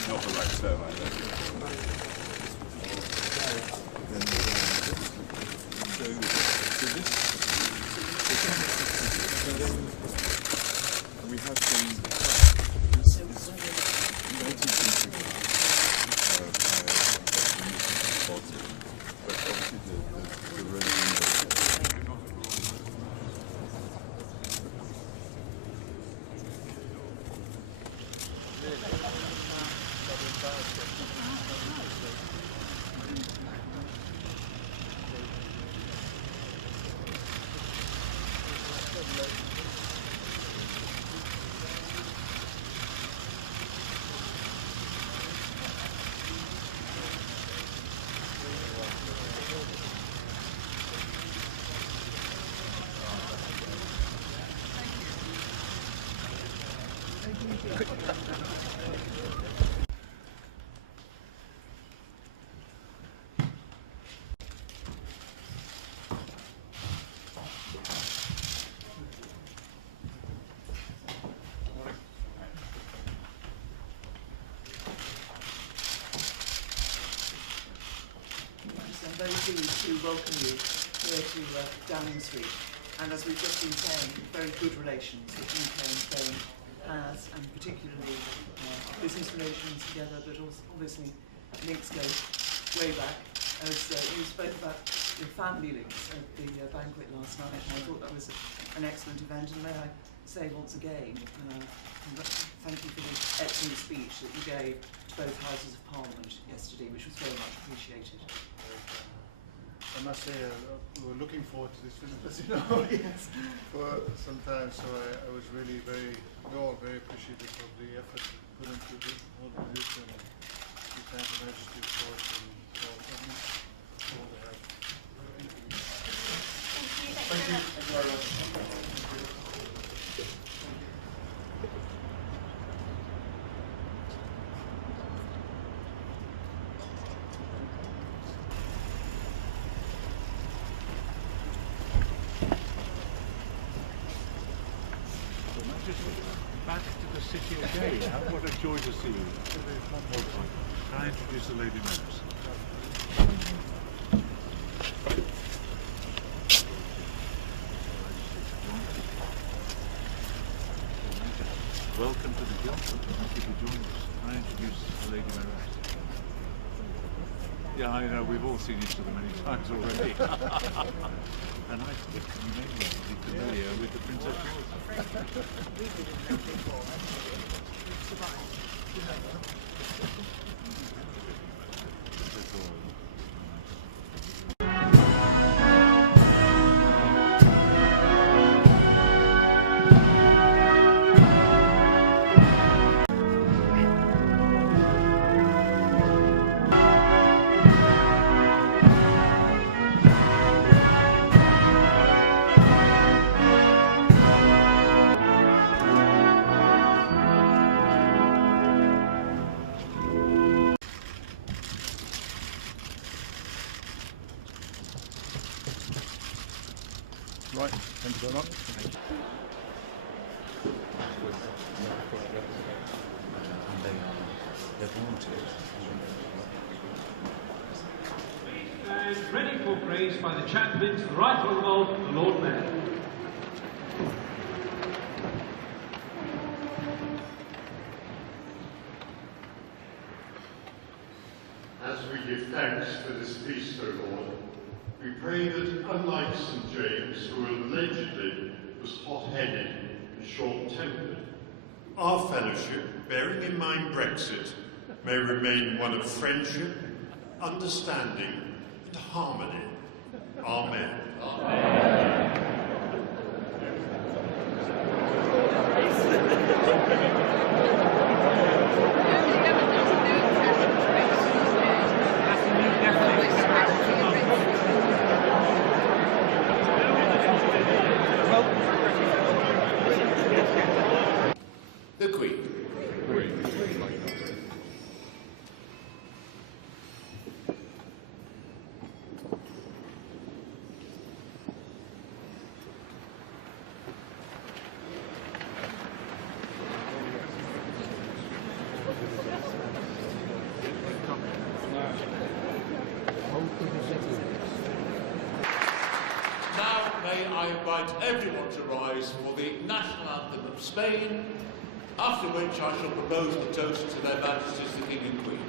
not the right term, I don't think. We have some I'm very pleased to welcome you here to Downing Street, and as we've just been saying, very good relations that the UK and Spain has, and particularly business relations together, but also obviously links go way back. As you spoke about your family links at the banquet last night, and I thought that was an excellent event, and may I say once again, thank you for the excellent speech that you gave to both Houses of Parliament yesterday, which was very much appreciated. I must say, we were looking forward to this visit, as you know, yes, for some time. So I was really very appreciative of the effort put into holding this, and we thank Her Majesty, of course, and all the help. Thank you. Thank you very much. Back to the city again. What a joy to see you. One more time. Can I introduce the Lady Members? Welcome to the guild. Thank you for joining us. Can I introduce the Lady Members? Yeah, I know, we've all seen each other many times already. And I think you may be familiar with the Princess Right, thank you very much. Thank you. stands ready for praise by the chaplains, the Right Honourable, the Lord Mayor. As we give thanks for this feast, O Lord, we pray that, unlike St. James, who allegedly was hot-headed and short-tempered, our fellowship, bearing in mind Brexit, may remain one of friendship, understanding and harmony. Amen. Amen. The Queen. Now may I invite everyone to rise for the national anthem of Spain, after which I shall propose the toast to their Majesties the King and Queen.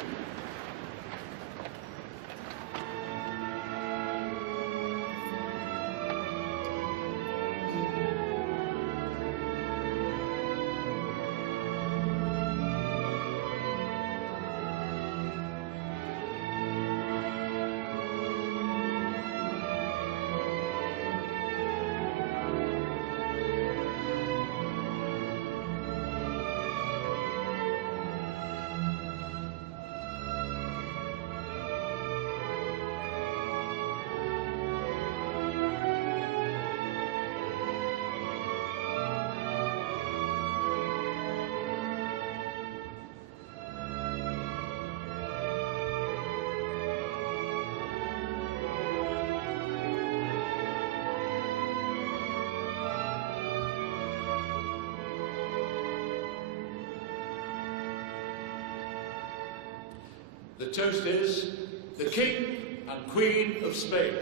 The toast is the King and Queen of Spain.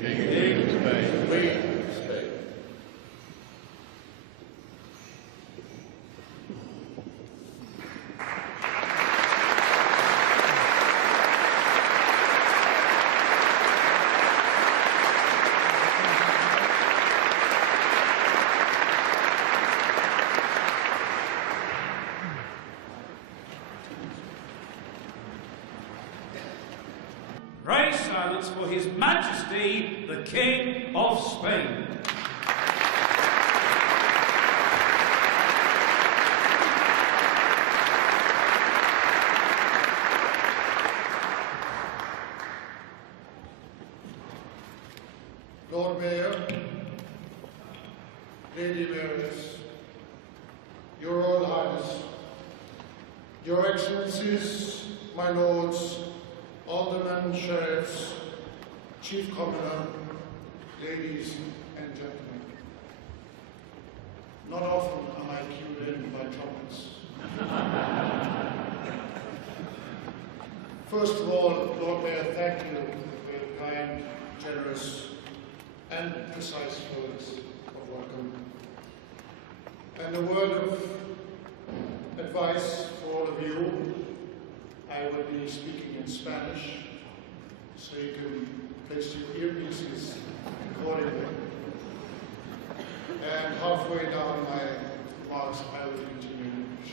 King of Spain. Queen of Spain. Pray silence for His Majesty, the King of Spain. Lord Mayor, Lady Mayoress, Your Royal Highness, Your Excellencies, my Lords, Aldermen, Sheriffs, Chief Commoner, ladies and gentlemen. Not often am I cued in by trumpets. First of all, Lord Mayor, thank you for your kind, generous, and precise words of welcome. And a word of advice for all of you. I will be speaking in Spanish, so you can place your earpieces accordingly. And halfway down my remarks, I will continue in English.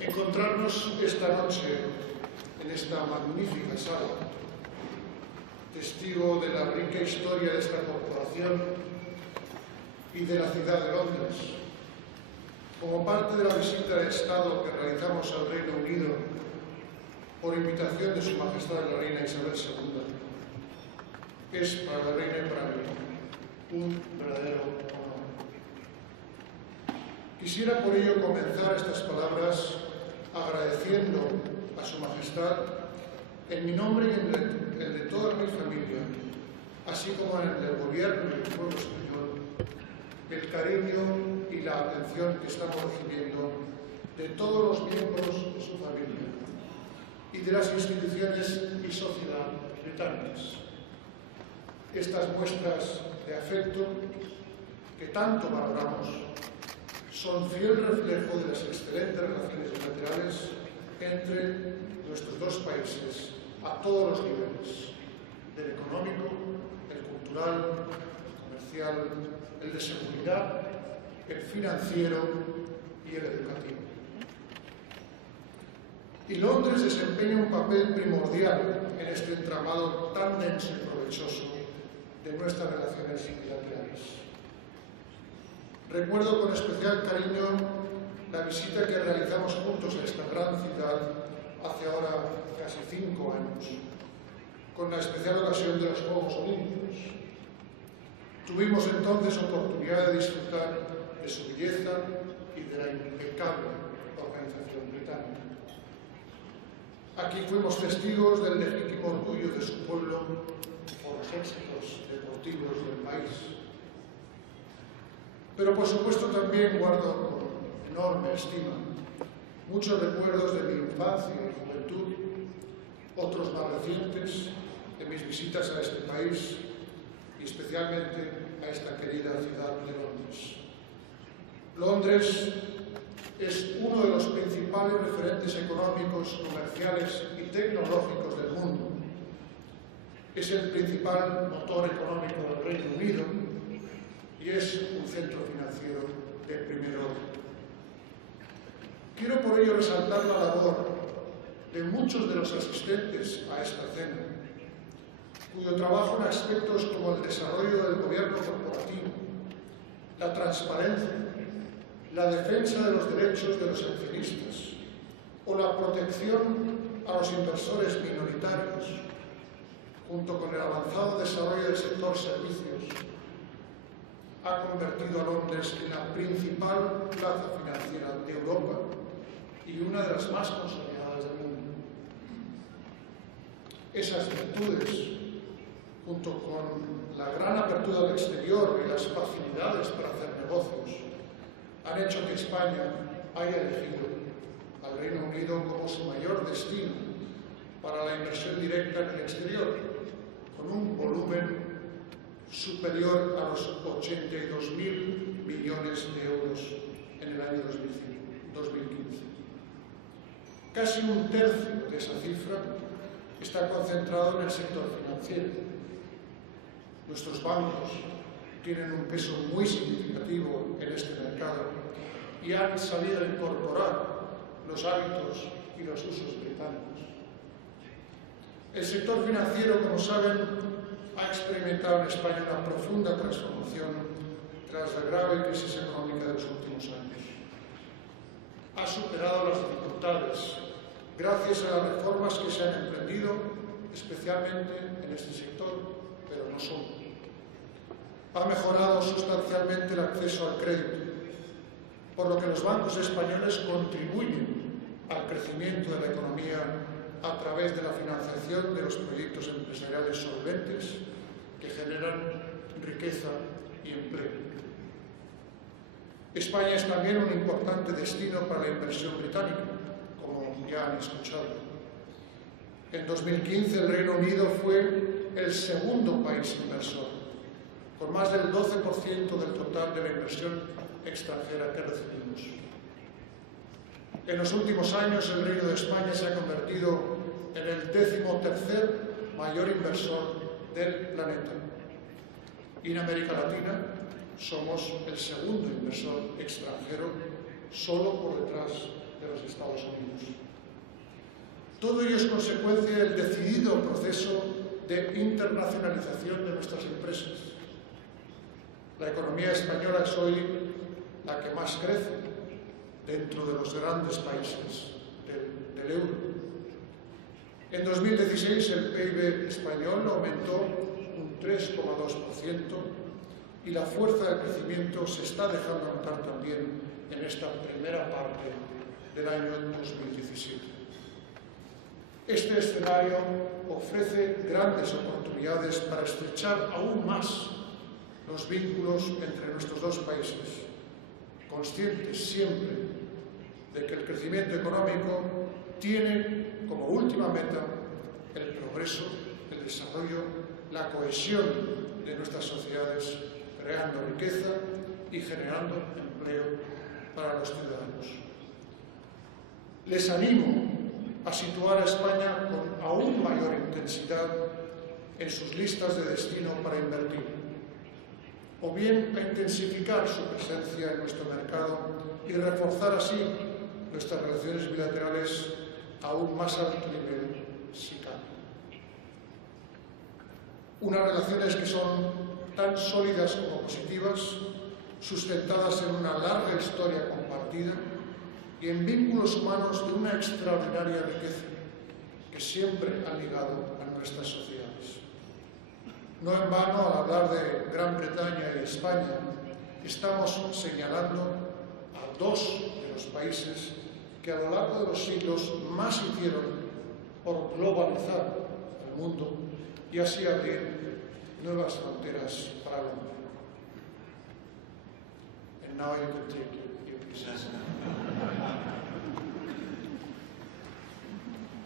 Encontrarnos esta noche en esta magnífica sala, testigo de la rica historia de esta corporación y de la ciudad de Londres, como parte de la visita de Estado que realizamos al Reino Unido por invitación de Su Majestad la Reina Isabel II, es para la Reina y para mí un verdadero honor. Quisiera por ello comenzar estas palabras agradeciendo a Su Majestad, en mi nombre y en el de toda mi familia, así como en el del Gobierno y del pueblo español, el cariño y la atención que estamos recibiendo de todos los miembros de su familia y de las instituciones y sociedad británicas. Estas muestras de afecto que tanto valoramos son fiel reflejo de las excelentes relaciones bilaterales entre nuestros dos países a todos los niveles, del económico, el cultural, el comercial, el de seguridad, el financiero y el educativo. Y Londres desempeña un papel primordial en este entramado tan denso y provechoso de nuestras relaciones bilaterales. Recuerdo con especial cariño la visita que realizamos juntos a esta gran ciudad hace ahora casi 5 años, con la especial ocasión de los Juegos Olímpicos. Tuvimos entonces oportunidad de disfrutar de su belleza y de la impecable organización británica. Aquí fuimos testigos del legítimo orgullo de su pueblo por los éxitos deportivos del país. Pero por supuesto también guardo con enorme estima muchos recuerdos de mi infancia y juventud, otros más recientes, de mis visitas a este país y especialmente a esta querida ciudad de Londres. Londres es uno de los principales referentes económicos, comerciales y tecnológicos del mundo. Es el principal motor económico del Reino Unido y es un centro financiero de primer orden. Quiero por ello resaltar la labor de muchos de los asistentes a esta cena, cuyo trabajo en aspectos como el desarrollo del gobierno corporativo, la transparencia, la defensa de los derechos de los accionistas o la protección a los inversores minoritarios, junto con el avanzado desarrollo del sector servicios, ha convertido a Londres en la principal plaza financiera de Europa y una de las más consolidadas del mundo. Esas virtudes, junto con la gran apertura al exterior y las facilidades para hacer negocios, han hecho que España haya elegido al Reino Unido como su mayor destino para la inversión directa en el exterior, con un volumen superior a los 82.000 millones de euros en el año 2015. Casi un tercio de esa cifra está concentrado en el sector financiero. Nuestros bancos tienen un peso muy significativo en este mercado y han sabido incorporar los hábitos y los usos británicos. El sector financiero, como saben, ha experimentado en España una profunda transformación tras la grave crisis económica de los últimos años. Ha superado las dificultades gracias a las reformas que se han emprendido, especialmente en este sector, pero no solo. Ha mejorado sustancialmente el acceso al crédito, por lo que los bancos españoles contribuyen al crecimiento de la economía a través de la financiación de los proyectos empresariales solventes que generan riqueza y empleo. España es también un importante destino para la inversión británica, como ya han escuchado. En 2015 el Reino Unido fue el segundo país inversor, con más del 12% del total de la inversión extranjera que recibimos. En los últimos años el Reino de España se ha convertido en el 13º mayor inversor del planeta. Y en América Latina somos el segundo inversor extranjero, solo por detrás de los Estados Unidos. Todo ello es consecuencia del decidido proceso de internacionalización de nuestras empresas. La economía española es hoy la que más crece dentro de los grandes países del euro. En 2016 el PIB español aumentó un 3,2% y la fuerza de crecimiento se está dejando notar también en esta primera parte del año 2017. Este escenario ofrece grandes oportunidades para estrechar aún más los vínculos entre nuestros dos países, conscientes siempre de que el crecimiento económico tiene como última meta el progreso, el desarrollo, la cohesión de nuestras sociedades, creando riqueza y generando empleo para los ciudadanos. Les animo a situar a España con aún mayor intensidad en sus listas de destino para invertir, o bien a intensificar su presencia en nuestro mercado y reforzar así nuestras relaciones bilaterales a un más alto nivel, si cabe. Unas relaciones que son tan sólidas como positivas, sustentadas en una larga historia compartida y en vínculos humanos de una extraordinaria riqueza que siempre han ligado a nuestras sociedades. No en vano, al hablar de Gran Bretaña y España, estamos señalando a dos de los países que a lo largo de los siglos más hicieron por globalizar el mundo y así abrir nuevas fronteras para el hombre. And now you can take your pieces.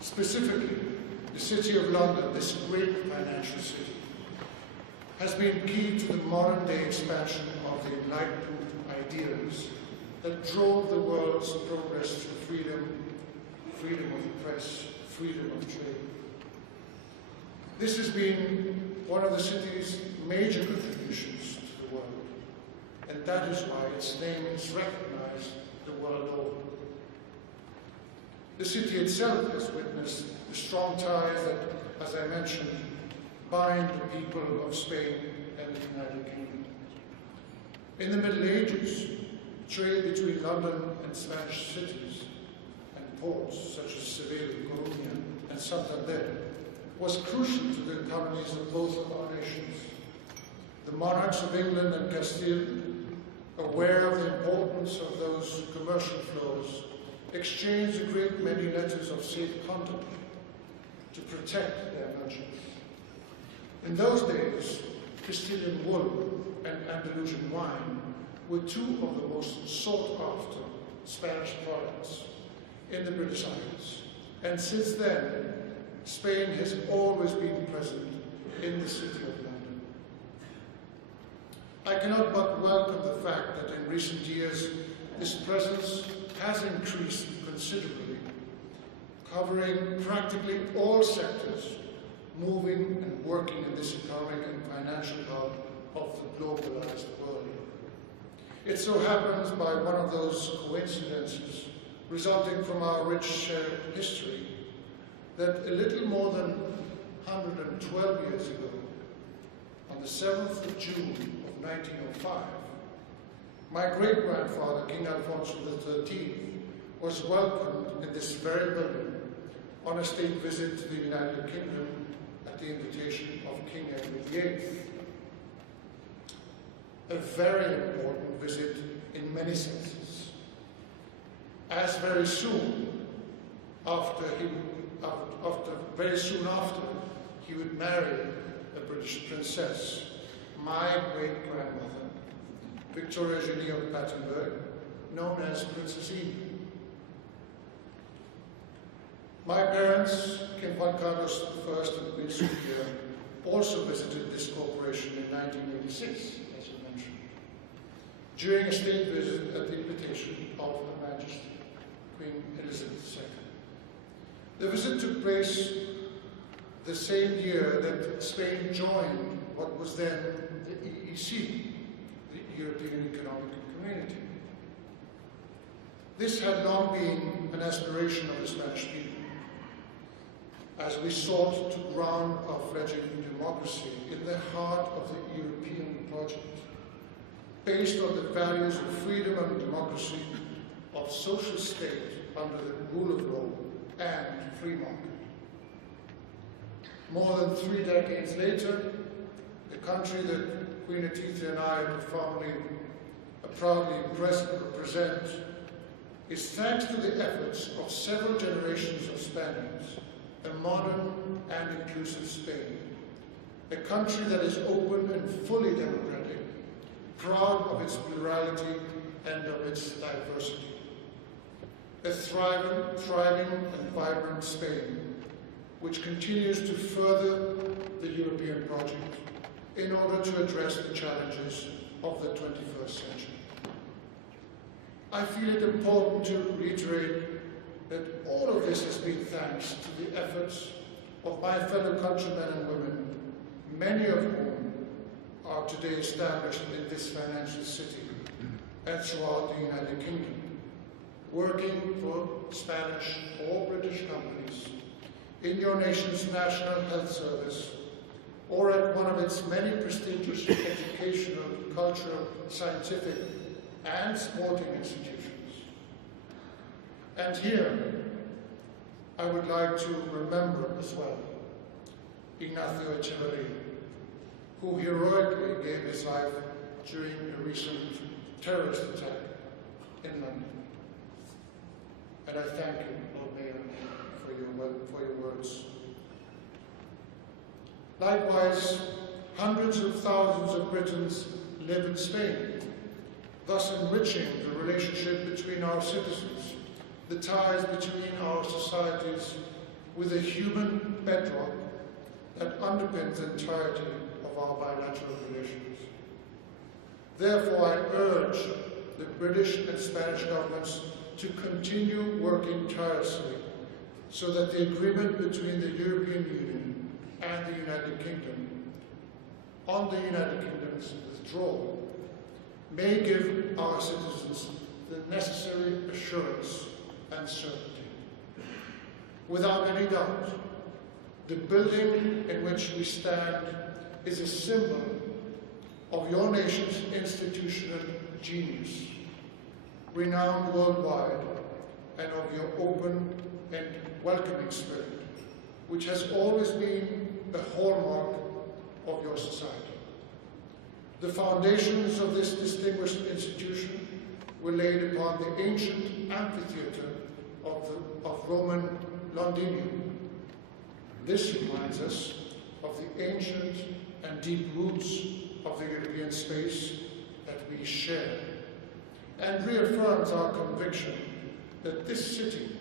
Specifically, the City of London, this great financial city, has been key to the modern-day expansion of the Enlightenment ideals that drove the world's progress to freedom, freedom of the press, freedom of trade. This has been one of the city's major contributions to the world, and that is why its name is recognized the world over. The city itself has witnessed the strong ties that, as I mentioned, bind the people of Spain and the United Kingdom. In the Middle Ages, trade between London and Spanish cities and ports such as Seville, Coruña, and Santander was crucial to the economies of both of our nations. The monarchs of England and Castile, aware of the importance of those commercial flows, exchanged a great many letters of safe conduct to protect their merchants. In those days, Castilian wool and Andalusian wine were two of the most sought-after Spanish products in the British Isles. And since then, Spain has always been present in the City of London. I cannot but welcome the fact that in recent years, this presence has increased considerably, covering practically all sectors moving and working in this economic and financial hub of the globalized world. It so happens, by one of those coincidences resulting from our rich shared history, that a little more than 112 years ago, on the 7th of June of 1905, my great-grandfather, King Alfonso XIII, was welcomed in this very building on a state visit to the United Kingdom at the invitation of King Edward VIII. A very important visit in many senses, as very soon after he would marry a British princess, my great-grandmother, Victoria Eugenie of Battenberg, known as Princess Eve. My parents, King Juan Carlos I and Queen Sofia, also visited this corporation in 1986, as you mentioned, during a state visit at the invitation of Her Majesty, Queen Elizabeth II. The visit took place the same year that Spain joined what was then the EEC, the European Economic Community. This had long been an aspiration of the Spanish people, as we sought to ground our fledgling democracy in the heart of the European project, based on the values of freedom and democracy, of social state under the rule of law, and free market. More than 3 decades later, the country that Queen Letizia and I proudly represent is, thanks to the efforts of several generations of Spaniards, a modern and inclusive Spain, a country that is open and fully democratic, proud of its plurality and of its diversity. a thriving and vibrant Spain, which continues to further the European project in order to address the challenges of the 21st century. I feel it important to reiterate that all of this has been thanks to the efforts of my fellow countrymen and women, many of whom are today established in this financial city and throughout the United Kingdom, working for Spanish or British companies in your nation's National Health Service or at one of its many prestigious educational, cultural, scientific and sporting institutions. And here, I would like to remember as well Ignacio Echeverría, who heroically gave his life during a recent terrorist attack in London. And I thank you, Lord Mayor, for your words. Likewise, hundreds of thousands of Britons live in Spain, thus enriching the relationship between our citizens, the ties between our societies with a human bedrock that underpins the entirety of our bilateral relations. Therefore, I urge the British and Spanish governments to continue working tirelessly so that the agreement between the European Union and the United Kingdom on the United Kingdom's withdrawal may give our citizens the necessary assurance and certainty. Without any doubt, the building in which we stand is a symbol of your nation's institutional genius, renowned worldwide, and of your open and welcoming spirit, which has always been the hallmark of your society. The foundations of this distinguished institution were laid upon the ancient amphitheatre of Roman Londinium. This reminds us of the ancient and deep roots of the European space that we share, and reaffirms our conviction that this city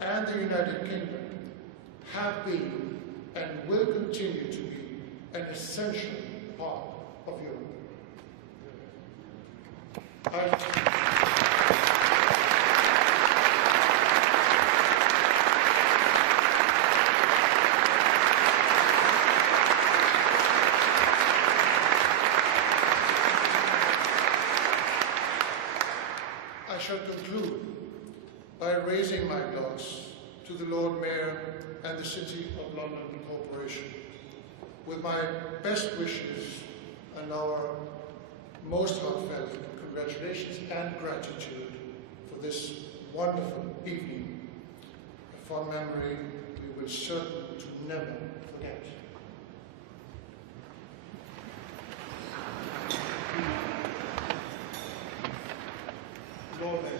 and the United Kingdom have been and will continue to be an essential part of Europe. I shall conclude by raising my glass to the Lord Mayor and the City of London Corporation with my best wishes and our most heartfelt congratulations and gratitude for this wonderful evening, a fond memory we will certain to never forget. Lord Mayor.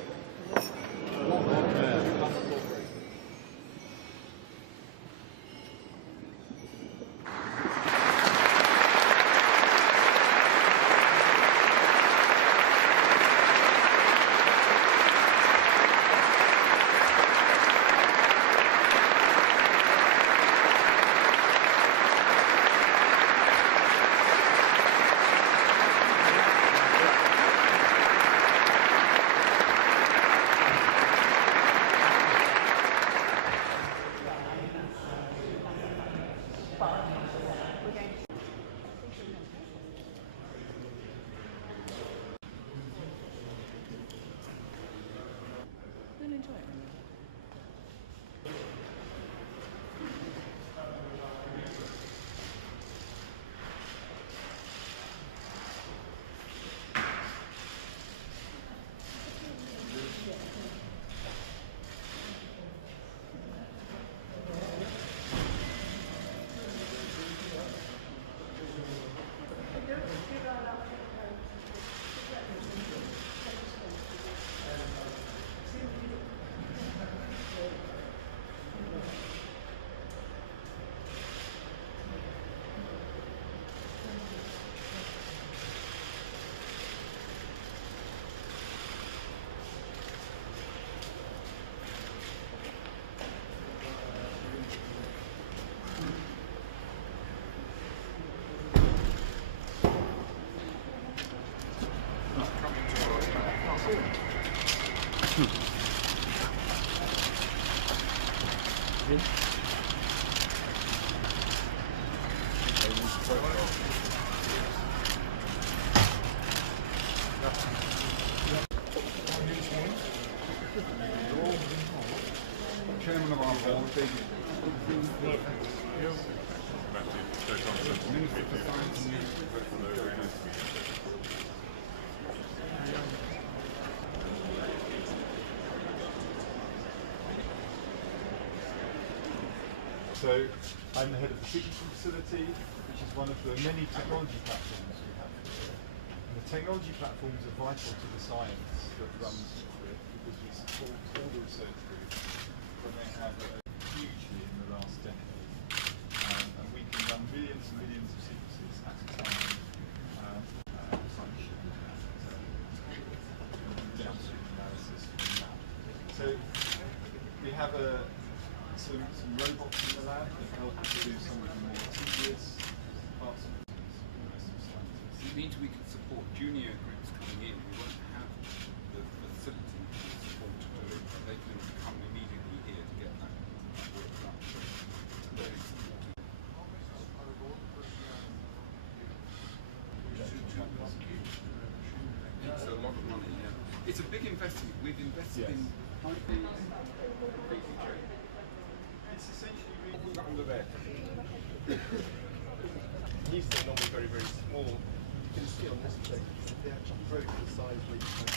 Chairman of our board, Minister for Science and Youth. So I'm the head of the signature facility, which is one of the many technology platforms we have here. And the technology platforms are vital to the science that runs through it, because we support all the research groups when they have hugely in the last decade. And we can run millions and millions of sequences at a time. Downstream analysis from that. So we have some robots in the lab that help us do some of the more tedious parts of the science. It means we can support junior groups coming in who won't have the facility to support to do it. They can come immediately here to get that work done. So it's very important. It's a lot of money, yeah. It's a big investment. We've invested in It's essentially under there. These are normally very, very small. You can see on this plate, they actually grow to the size where you can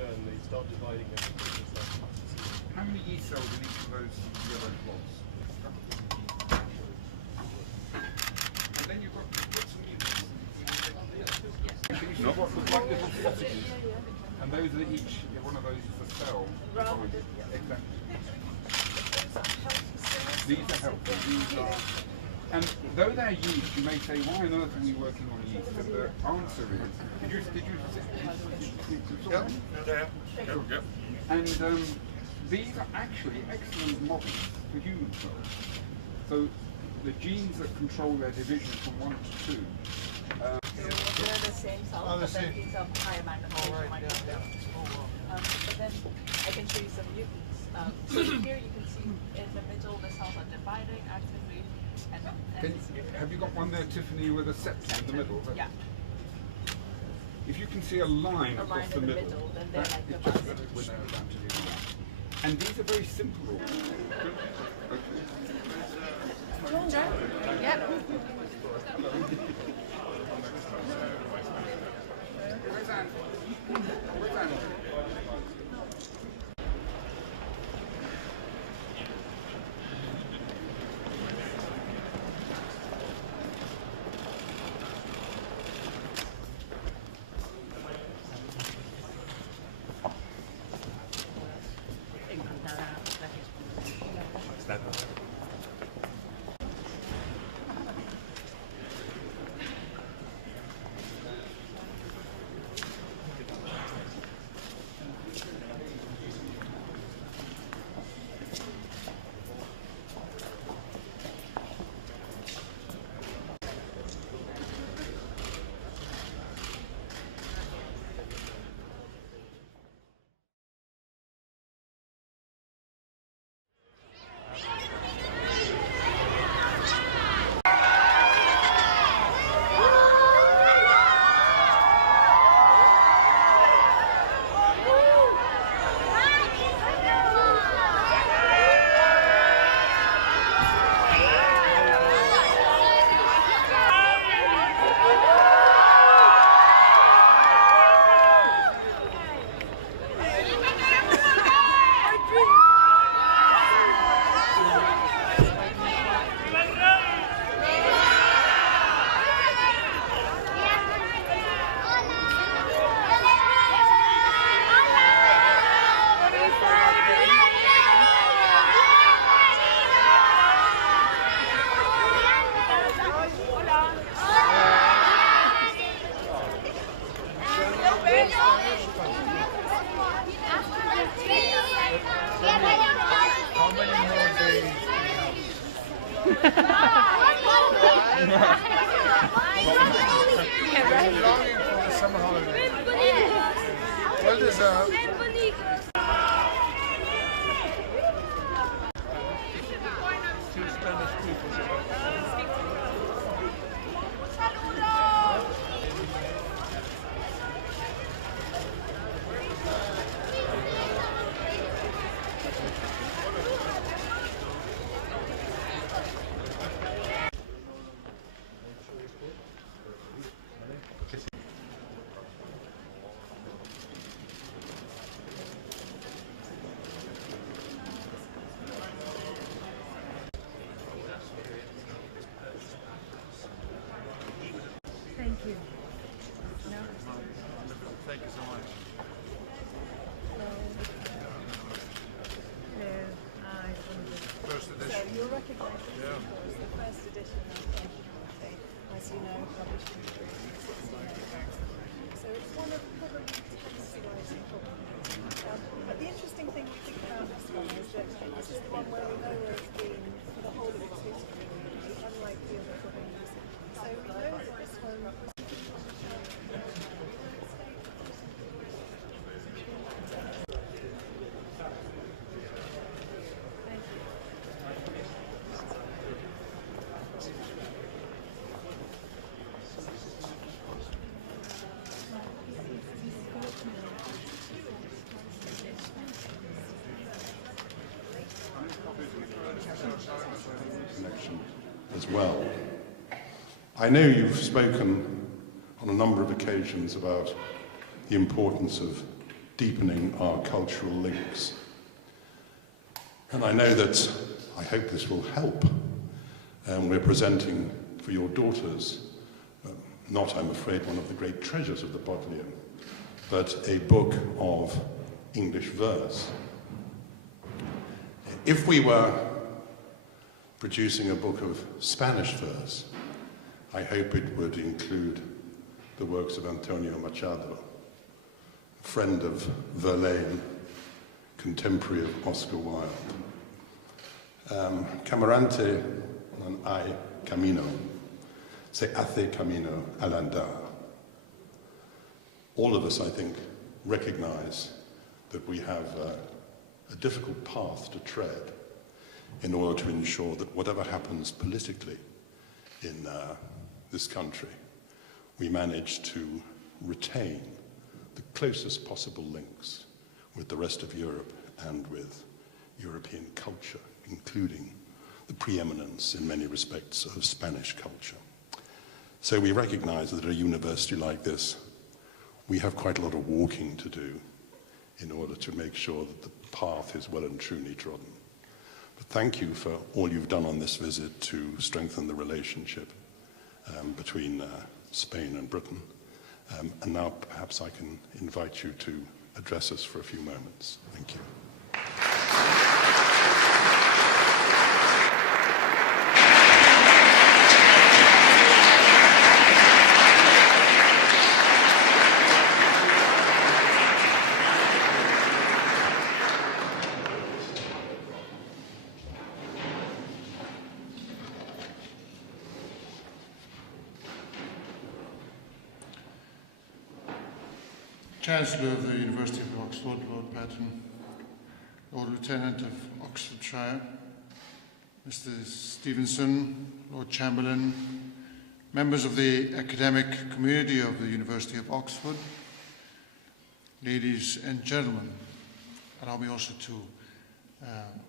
and they start dividing them. How many yeast cells in each of those yellow plots? And then you've got some mutants. You've got like little sausages, and those are each one of those is a cell. Exactly. These are healthy. These are, and though they're yeast, you may say, why on earth are we working on yeast? And the answer is, did you Yep. And these are actually excellent models for human cells. So the genes that control their division from 1 to 2. They're the same cells, but then these are higher magnification. But then I can show you some mutants. So here you can see in the middle the cells are dividing actively. Have you got one there, Tiffany, with a septum in the middle? Yeah. If you can see a line across the middle, then they're like the bus. And these are very simple. Yep. Where's Andrew? Where's Andrew? Longing for the summer holiday. Well deserved. recognise this, of course, the first edition of MICAAL-TV, as you know, published in 1608. So it's one of probably 10 surviving copies. But the interesting thing we think about this one is that this is the one where we know where it's been for the whole of its history, unlike the other copies. So we know that this one was as well. I know you've spoken on a number of occasions about the importance of deepening our cultural links. And I know that, I hope this will help. We're presenting for your daughters, not, I'm afraid, one of the great treasures of the Bodleian, but a book of English verse. If we were producing a book of Spanish verse, I hope it would include the works of Antonio Machado, friend of Verlaine, contemporary of Oscar Wilde. Camarante non hay camino, se hace camino al andar. All of us, I think, recognize that we have a difficult path to tread in order to ensure that whatever happens politically in this country, we manage to retain the closest possible links with the rest of Europe and with European culture, including the preeminence in many respects of Spanish culture. So we recognize that at a university like this, we have quite a lot of walking to do in order to make sure that the path is well and truly trodden. But thank you for all you've done on this visit to strengthen the relationship between Spain and Britain. And now perhaps I can invite you to address us for a few moments. Thank you. Chancellor of the University of Oxford, Lord Patton, Lord Lieutenant of Oxfordshire, Mr. Stevenson, Lord Chamberlain, members of the academic community of the University of Oxford, ladies and gentlemen, allow me also to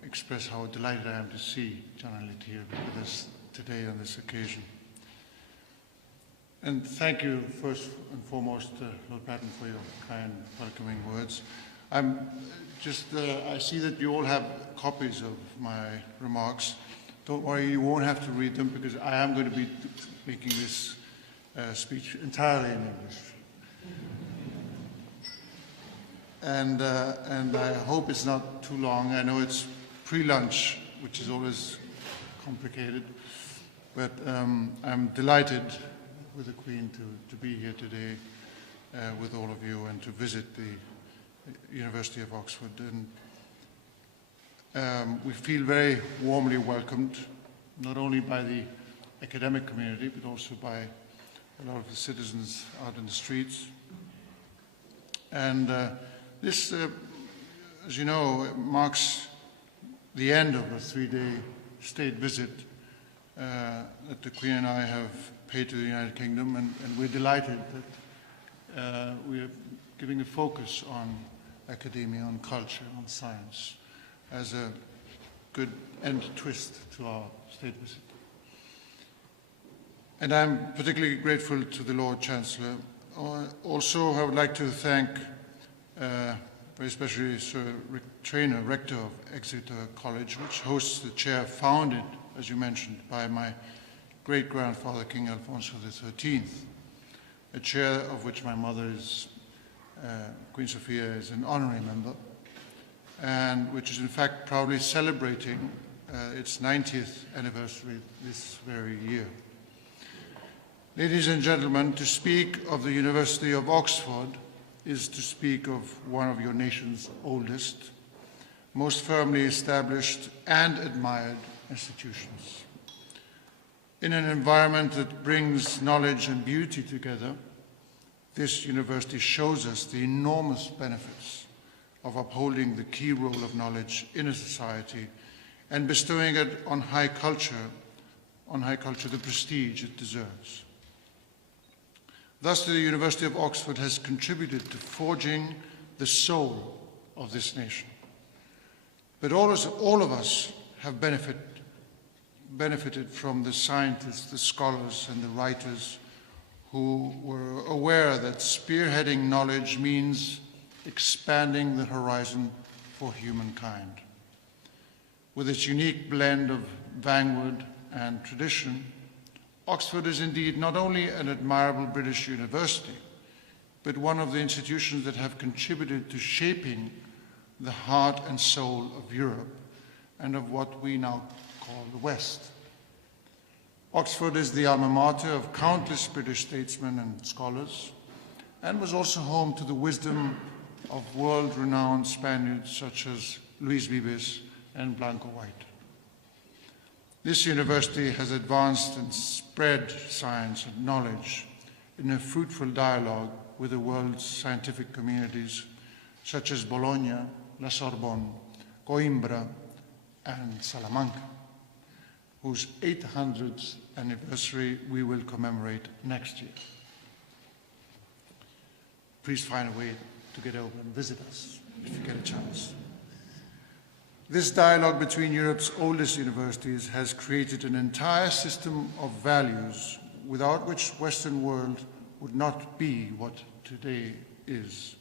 express how delighted I am to see John and Lit here with us today on this occasion. And thank you, first and foremost, Lord Patton, for your kind welcoming words. I see that you all have copies of my remarks. Don't worry, you won't have to read them because I am going to be making this speech entirely in English. And I hope it's not too long. I know it's pre-lunch, which is always complicated, but I'm delighted with the Queen to be here today with all of you and to visit the University of Oxford. And we feel very warmly welcomed, not only by the academic community, but also by a lot of the citizens out in the streets. And this, as you know, marks the end of a 3-day state visit that the Queen and I have paid to the United Kingdom, and we're delighted that we are giving a focus on academia, on culture, on science, as a good end twist to our state visit. And I'm particularly grateful to the Lord Chancellor. Also, I would like to thank very especially Sir Rick Traynor, Rector of Exeter College, which hosts the chair founded, as you mentioned, by my great-grandfather, King Alfonso XIII, a chair of which my mother is, Queen Sophia, is an honorary member, and which is in fact proudly celebrating its 90th anniversary this very year. Ladies and gentlemen, to speak of the University of Oxford is to speak of one of your nation's oldest, most firmly established and admired institutions. In an environment that brings knowledge and beauty together, this university shows us the enormous benefits of upholding the key role of knowledge in a society and bestowing it on high culture the prestige it deserves. Thus, the University of Oxford has contributed to forging the soul of this nation. But all of us have benefited from the scientists, the scholars, and the writers who were aware that spearheading knowledge means expanding the horizon for humankind. With its unique blend of vanguard and tradition, Oxford is indeed not only an admirable British university, but one of the institutions that have contributed to shaping the heart and soul of Europe and of what we now call the West. Oxford is the alma mater of countless British statesmen and scholars, and was also home to the wisdom of world-renowned Spaniards such as Luis Vives and Blanco White. This university has advanced and spread science and knowledge in a fruitful dialogue with the world's scientific communities such as Bologna, La Sorbonne, Coimbra, and Salamanca, whose 800th anniversary we will commemorate next year. Please find a way to get over and visit us if you get a chance. This dialogue between Europe's oldest universities has created an entire system of values without which the Western world would not be what today is.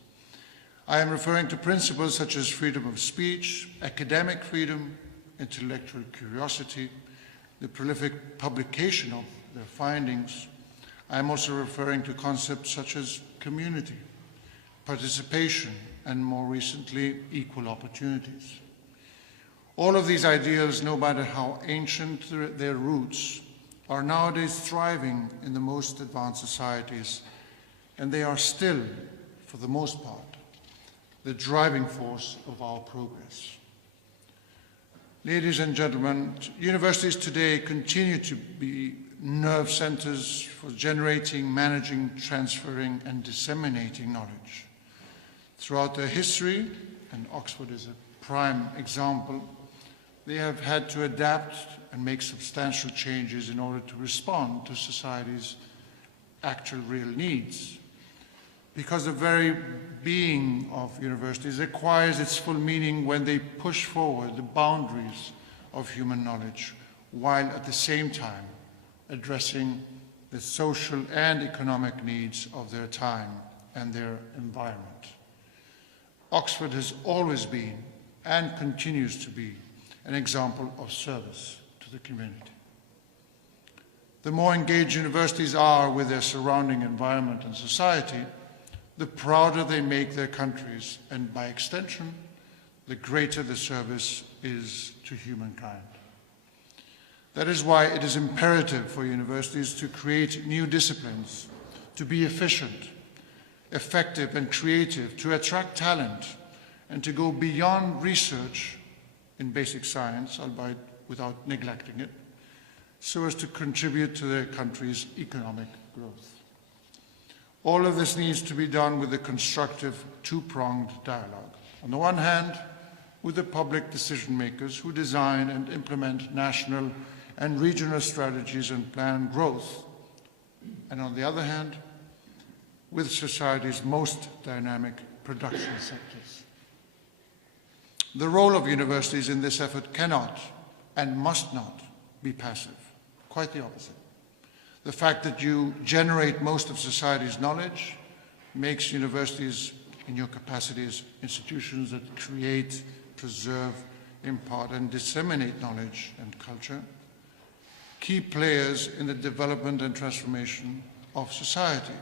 I am referring to principles such as freedom of speech, academic freedom, intellectual curiosity, the prolific publication of their findings. I am also referring to concepts such as community, participation, and more recently, equal opportunities. All of these ideals, no matter how ancient their roots, are nowadays thriving in the most advanced societies, and they are still, for the most part, the driving force of our progress. Ladies and gentlemen, universities today continue to be nerve centers for generating, managing, transferring, and disseminating knowledge. Throughout their history, and Oxford is a prime example, they have had to adapt and make substantial changes in order to respond to society's actual real needs. Because the very being of universities acquires its full meaning when they push forward the boundaries of human knowledge, while at the same time addressing the social and economic needs of their time and their environment. Oxford has always been and continues to be an example of service to the community. The more engaged universities are with their surrounding environment and society, the prouder they make their countries, and by extension, the greater the service is to humankind. That is why it is imperative for universities to create new disciplines, to be efficient, effective, and creative, to attract talent, and to go beyond research in basic science, albeit without neglecting it, so as to contribute to their country's economic growth. All of this needs to be done with a constructive, two-pronged dialogue. On the one hand, with the public decision makers who design and implement national and regional strategies and plan growth, and on the other hand, with society's most dynamic production sectors. The role of universities in this effort cannot and must not be passive, quite the opposite. The fact that you generate most of society's knowledge makes universities, in your capacity as institutions that create, preserve, impart, and disseminate knowledge and culture, key players in the development and transformation of society.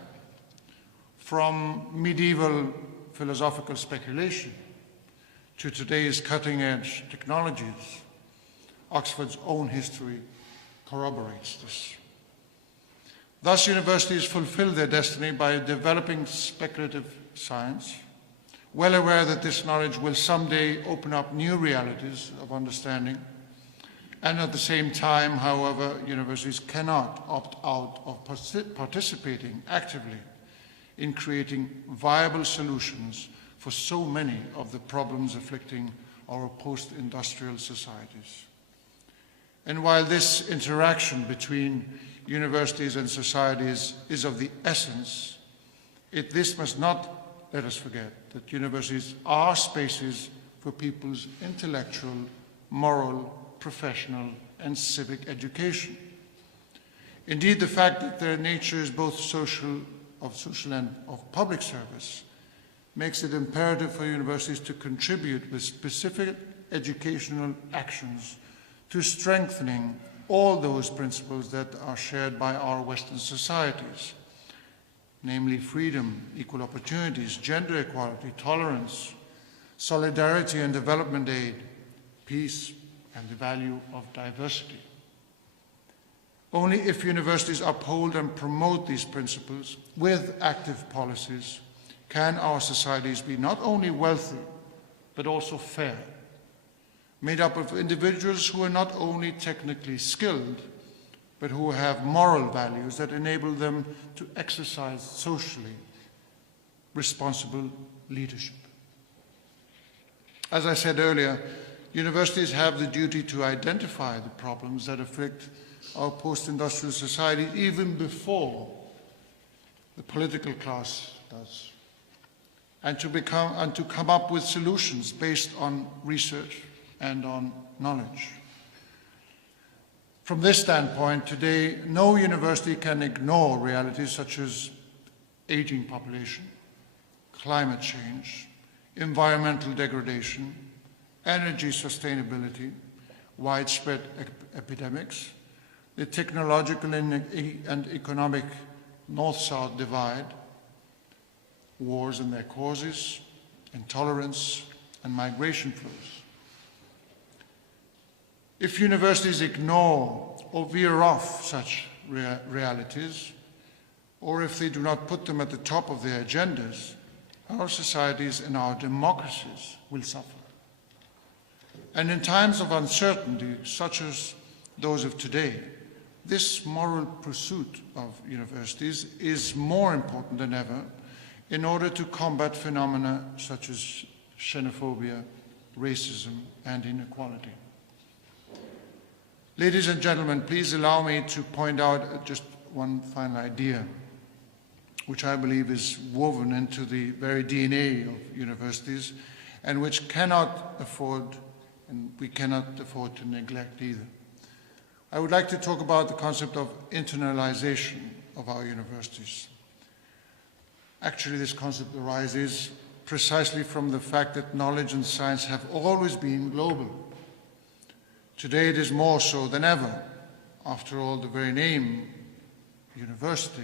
From medieval philosophical speculation to today's cutting-edge technologies, Oxford's own history corroborates this. Thus, universities fulfill their destiny by developing speculative science, well aware that this knowledge will someday open up new realities of understanding. And at the same time, however, universities cannot opt out of participating actively in creating viable solutions for so many of the problems afflicting our post-industrial societies. And while this interaction between universities and societies is of the essence, this must not let us forget that universities are spaces for people's intellectual, moral, professional, and civic education. Indeed, the fact that their nature is both social and of public service makes it imperative for universities to contribute with specific educational actions to strengthening all those principles that are shared by our Western societies, namely freedom, equal opportunities, gender equality, tolerance, solidarity and development aid, peace, and the value of diversity. Only if universities uphold and promote these principles with active policies can our societies be not only wealthy, but also fair, made up of individuals who are not only technically skilled, but who have moral values that enable them to exercise socially responsible leadership. As I said earlier, universities have the duty to identify the problems that afflict our post-industrial society even before the political class does, and to come up with solutions based on research and on knowledge. From this standpoint, today, no university can ignore realities such as aging population, climate change, environmental degradation, energy sustainability, widespread epidemics, the technological and economic north-south divide, wars and their causes, intolerance, and migration flows. If universities ignore or veer off such realities, or if they do not put them at the top of their agendas, our societies and our democracies will suffer. And in times of uncertainty, such as those of today, this moral pursuit of universities is more important than ever in order to combat phenomena such as xenophobia, racism, and inequality. Ladies and gentlemen, please allow me to point out just one final idea, which I believe is woven into the very DNA of universities and which cannot afford, and we cannot afford to neglect either. I would like to talk about the concept of internalization of our universities. Actually, this concept arises precisely from the fact that knowledge and science have always been global. Today it is more so than ever. After all, the very name, university,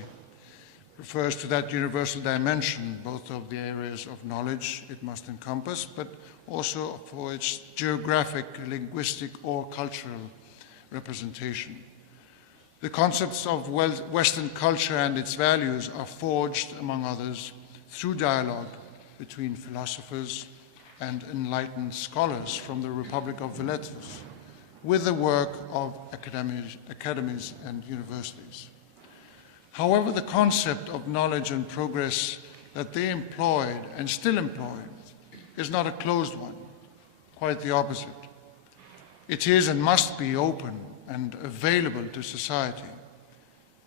refers to that universal dimension, both of the areas of knowledge it must encompass, but also for its geographic, linguistic, or cultural representation. The concepts of Western culture and its values are forged, among others, through dialogue between philosophers and enlightened scholars from the Republic of the Letters, with the work of academies and universities. However, the concept of knowledge and progress that they employed and still employ is not a closed one, quite the opposite. It is and must be open and available to society.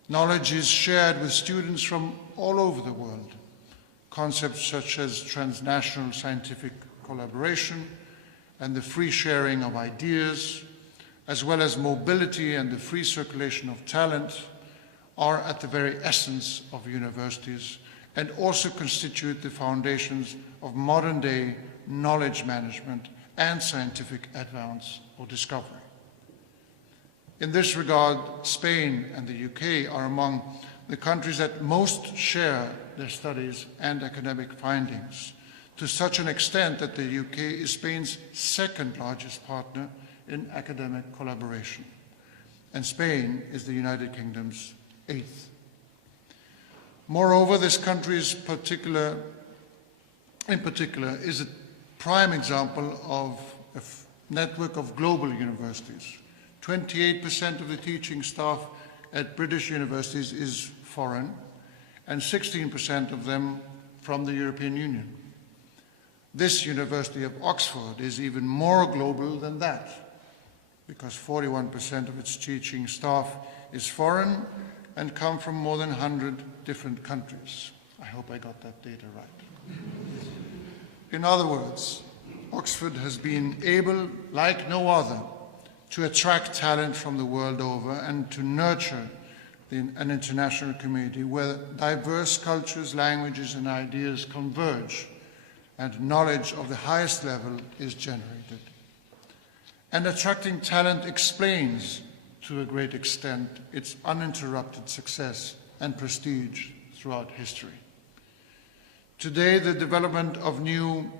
Knowledge is shared with students from all over the world. Concepts such as transnational scientific collaboration and the free sharing of ideas, as well as mobility and the free circulation of talent, are at the very essence of universities and also constitute the foundations of modern-day knowledge management and scientific advance or discovery. In this regard, Spain and the UK are among the countries that most share their studies and academic findings, to such an extent that the UK is Spain's second largest partner in academic collaboration. And Spain is the United Kingdom's 8th. Moreover, this country's in particular is a prime example of a network of global universities. 28% of the teaching staff at British universities is foreign, and 16% of them from the European Union. This University of Oxford is even more global than that, because 41% of its teaching staff is foreign and come from more than 100 different countries. I hope I got that data right. In other words, Oxford has been able, like no other, to attract talent from the world over and to nurture an international community where diverse cultures, languages, and ideas converge and knowledge of the highest level is generated. And attracting talent explains, to a great extent, its uninterrupted success and prestige throughout history. Today, the development of new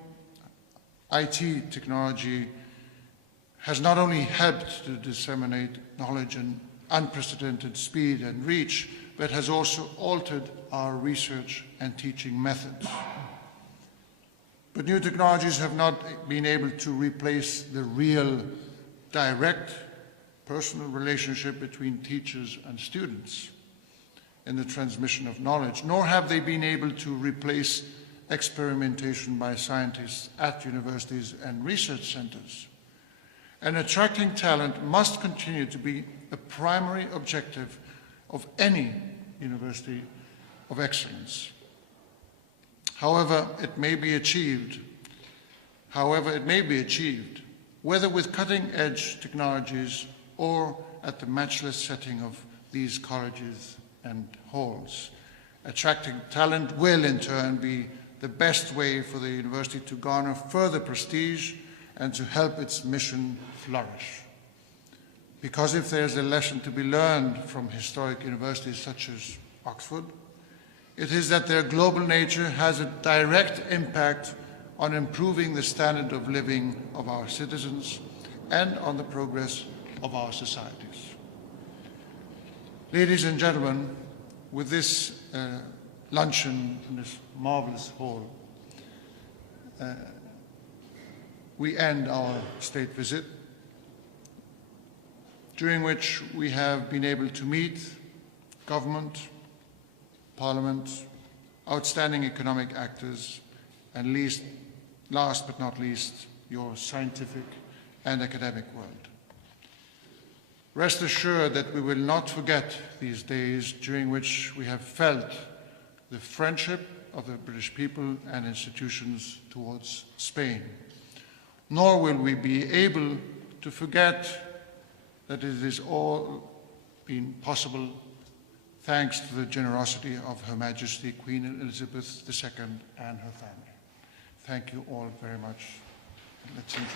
IT technology has not only helped to disseminate knowledge in unprecedented speed and reach, but has also altered our research and teaching methods. But new technologies have not been able to replace the real, direct, personal relationship between teachers and students in the transmission of knowledge, nor have they been able to replace experimentation by scientists at universities and research centers. And attracting talent must continue to be a primary objective of any university of excellence. However, it may be achieved, whether with cutting-edge technologies or at the matchless setting of these colleges and halls. Attracting talent will, in turn, be the best way for the university to garner further prestige and to help its mission flourish. Because if there's a lesson to be learned from historic universities such as Oxford, it is that their global nature has a direct impact on improving the standard of living of our citizens and on the progress of our societies. Ladies and gentlemen, with this luncheon in this marvelous hall, we end our state visit, during which we have been able to meet government, parliament, outstanding economic actors, and last but not least, your scientific and academic world. Rest assured that we will not forget these days during which we have felt the friendship of the British people and institutions towards Spain, nor will we be able to forget that it has all been possible thanks to the generosity of Her Majesty Queen Elizabeth II and her family. Thank you all very much. Let's enjoy.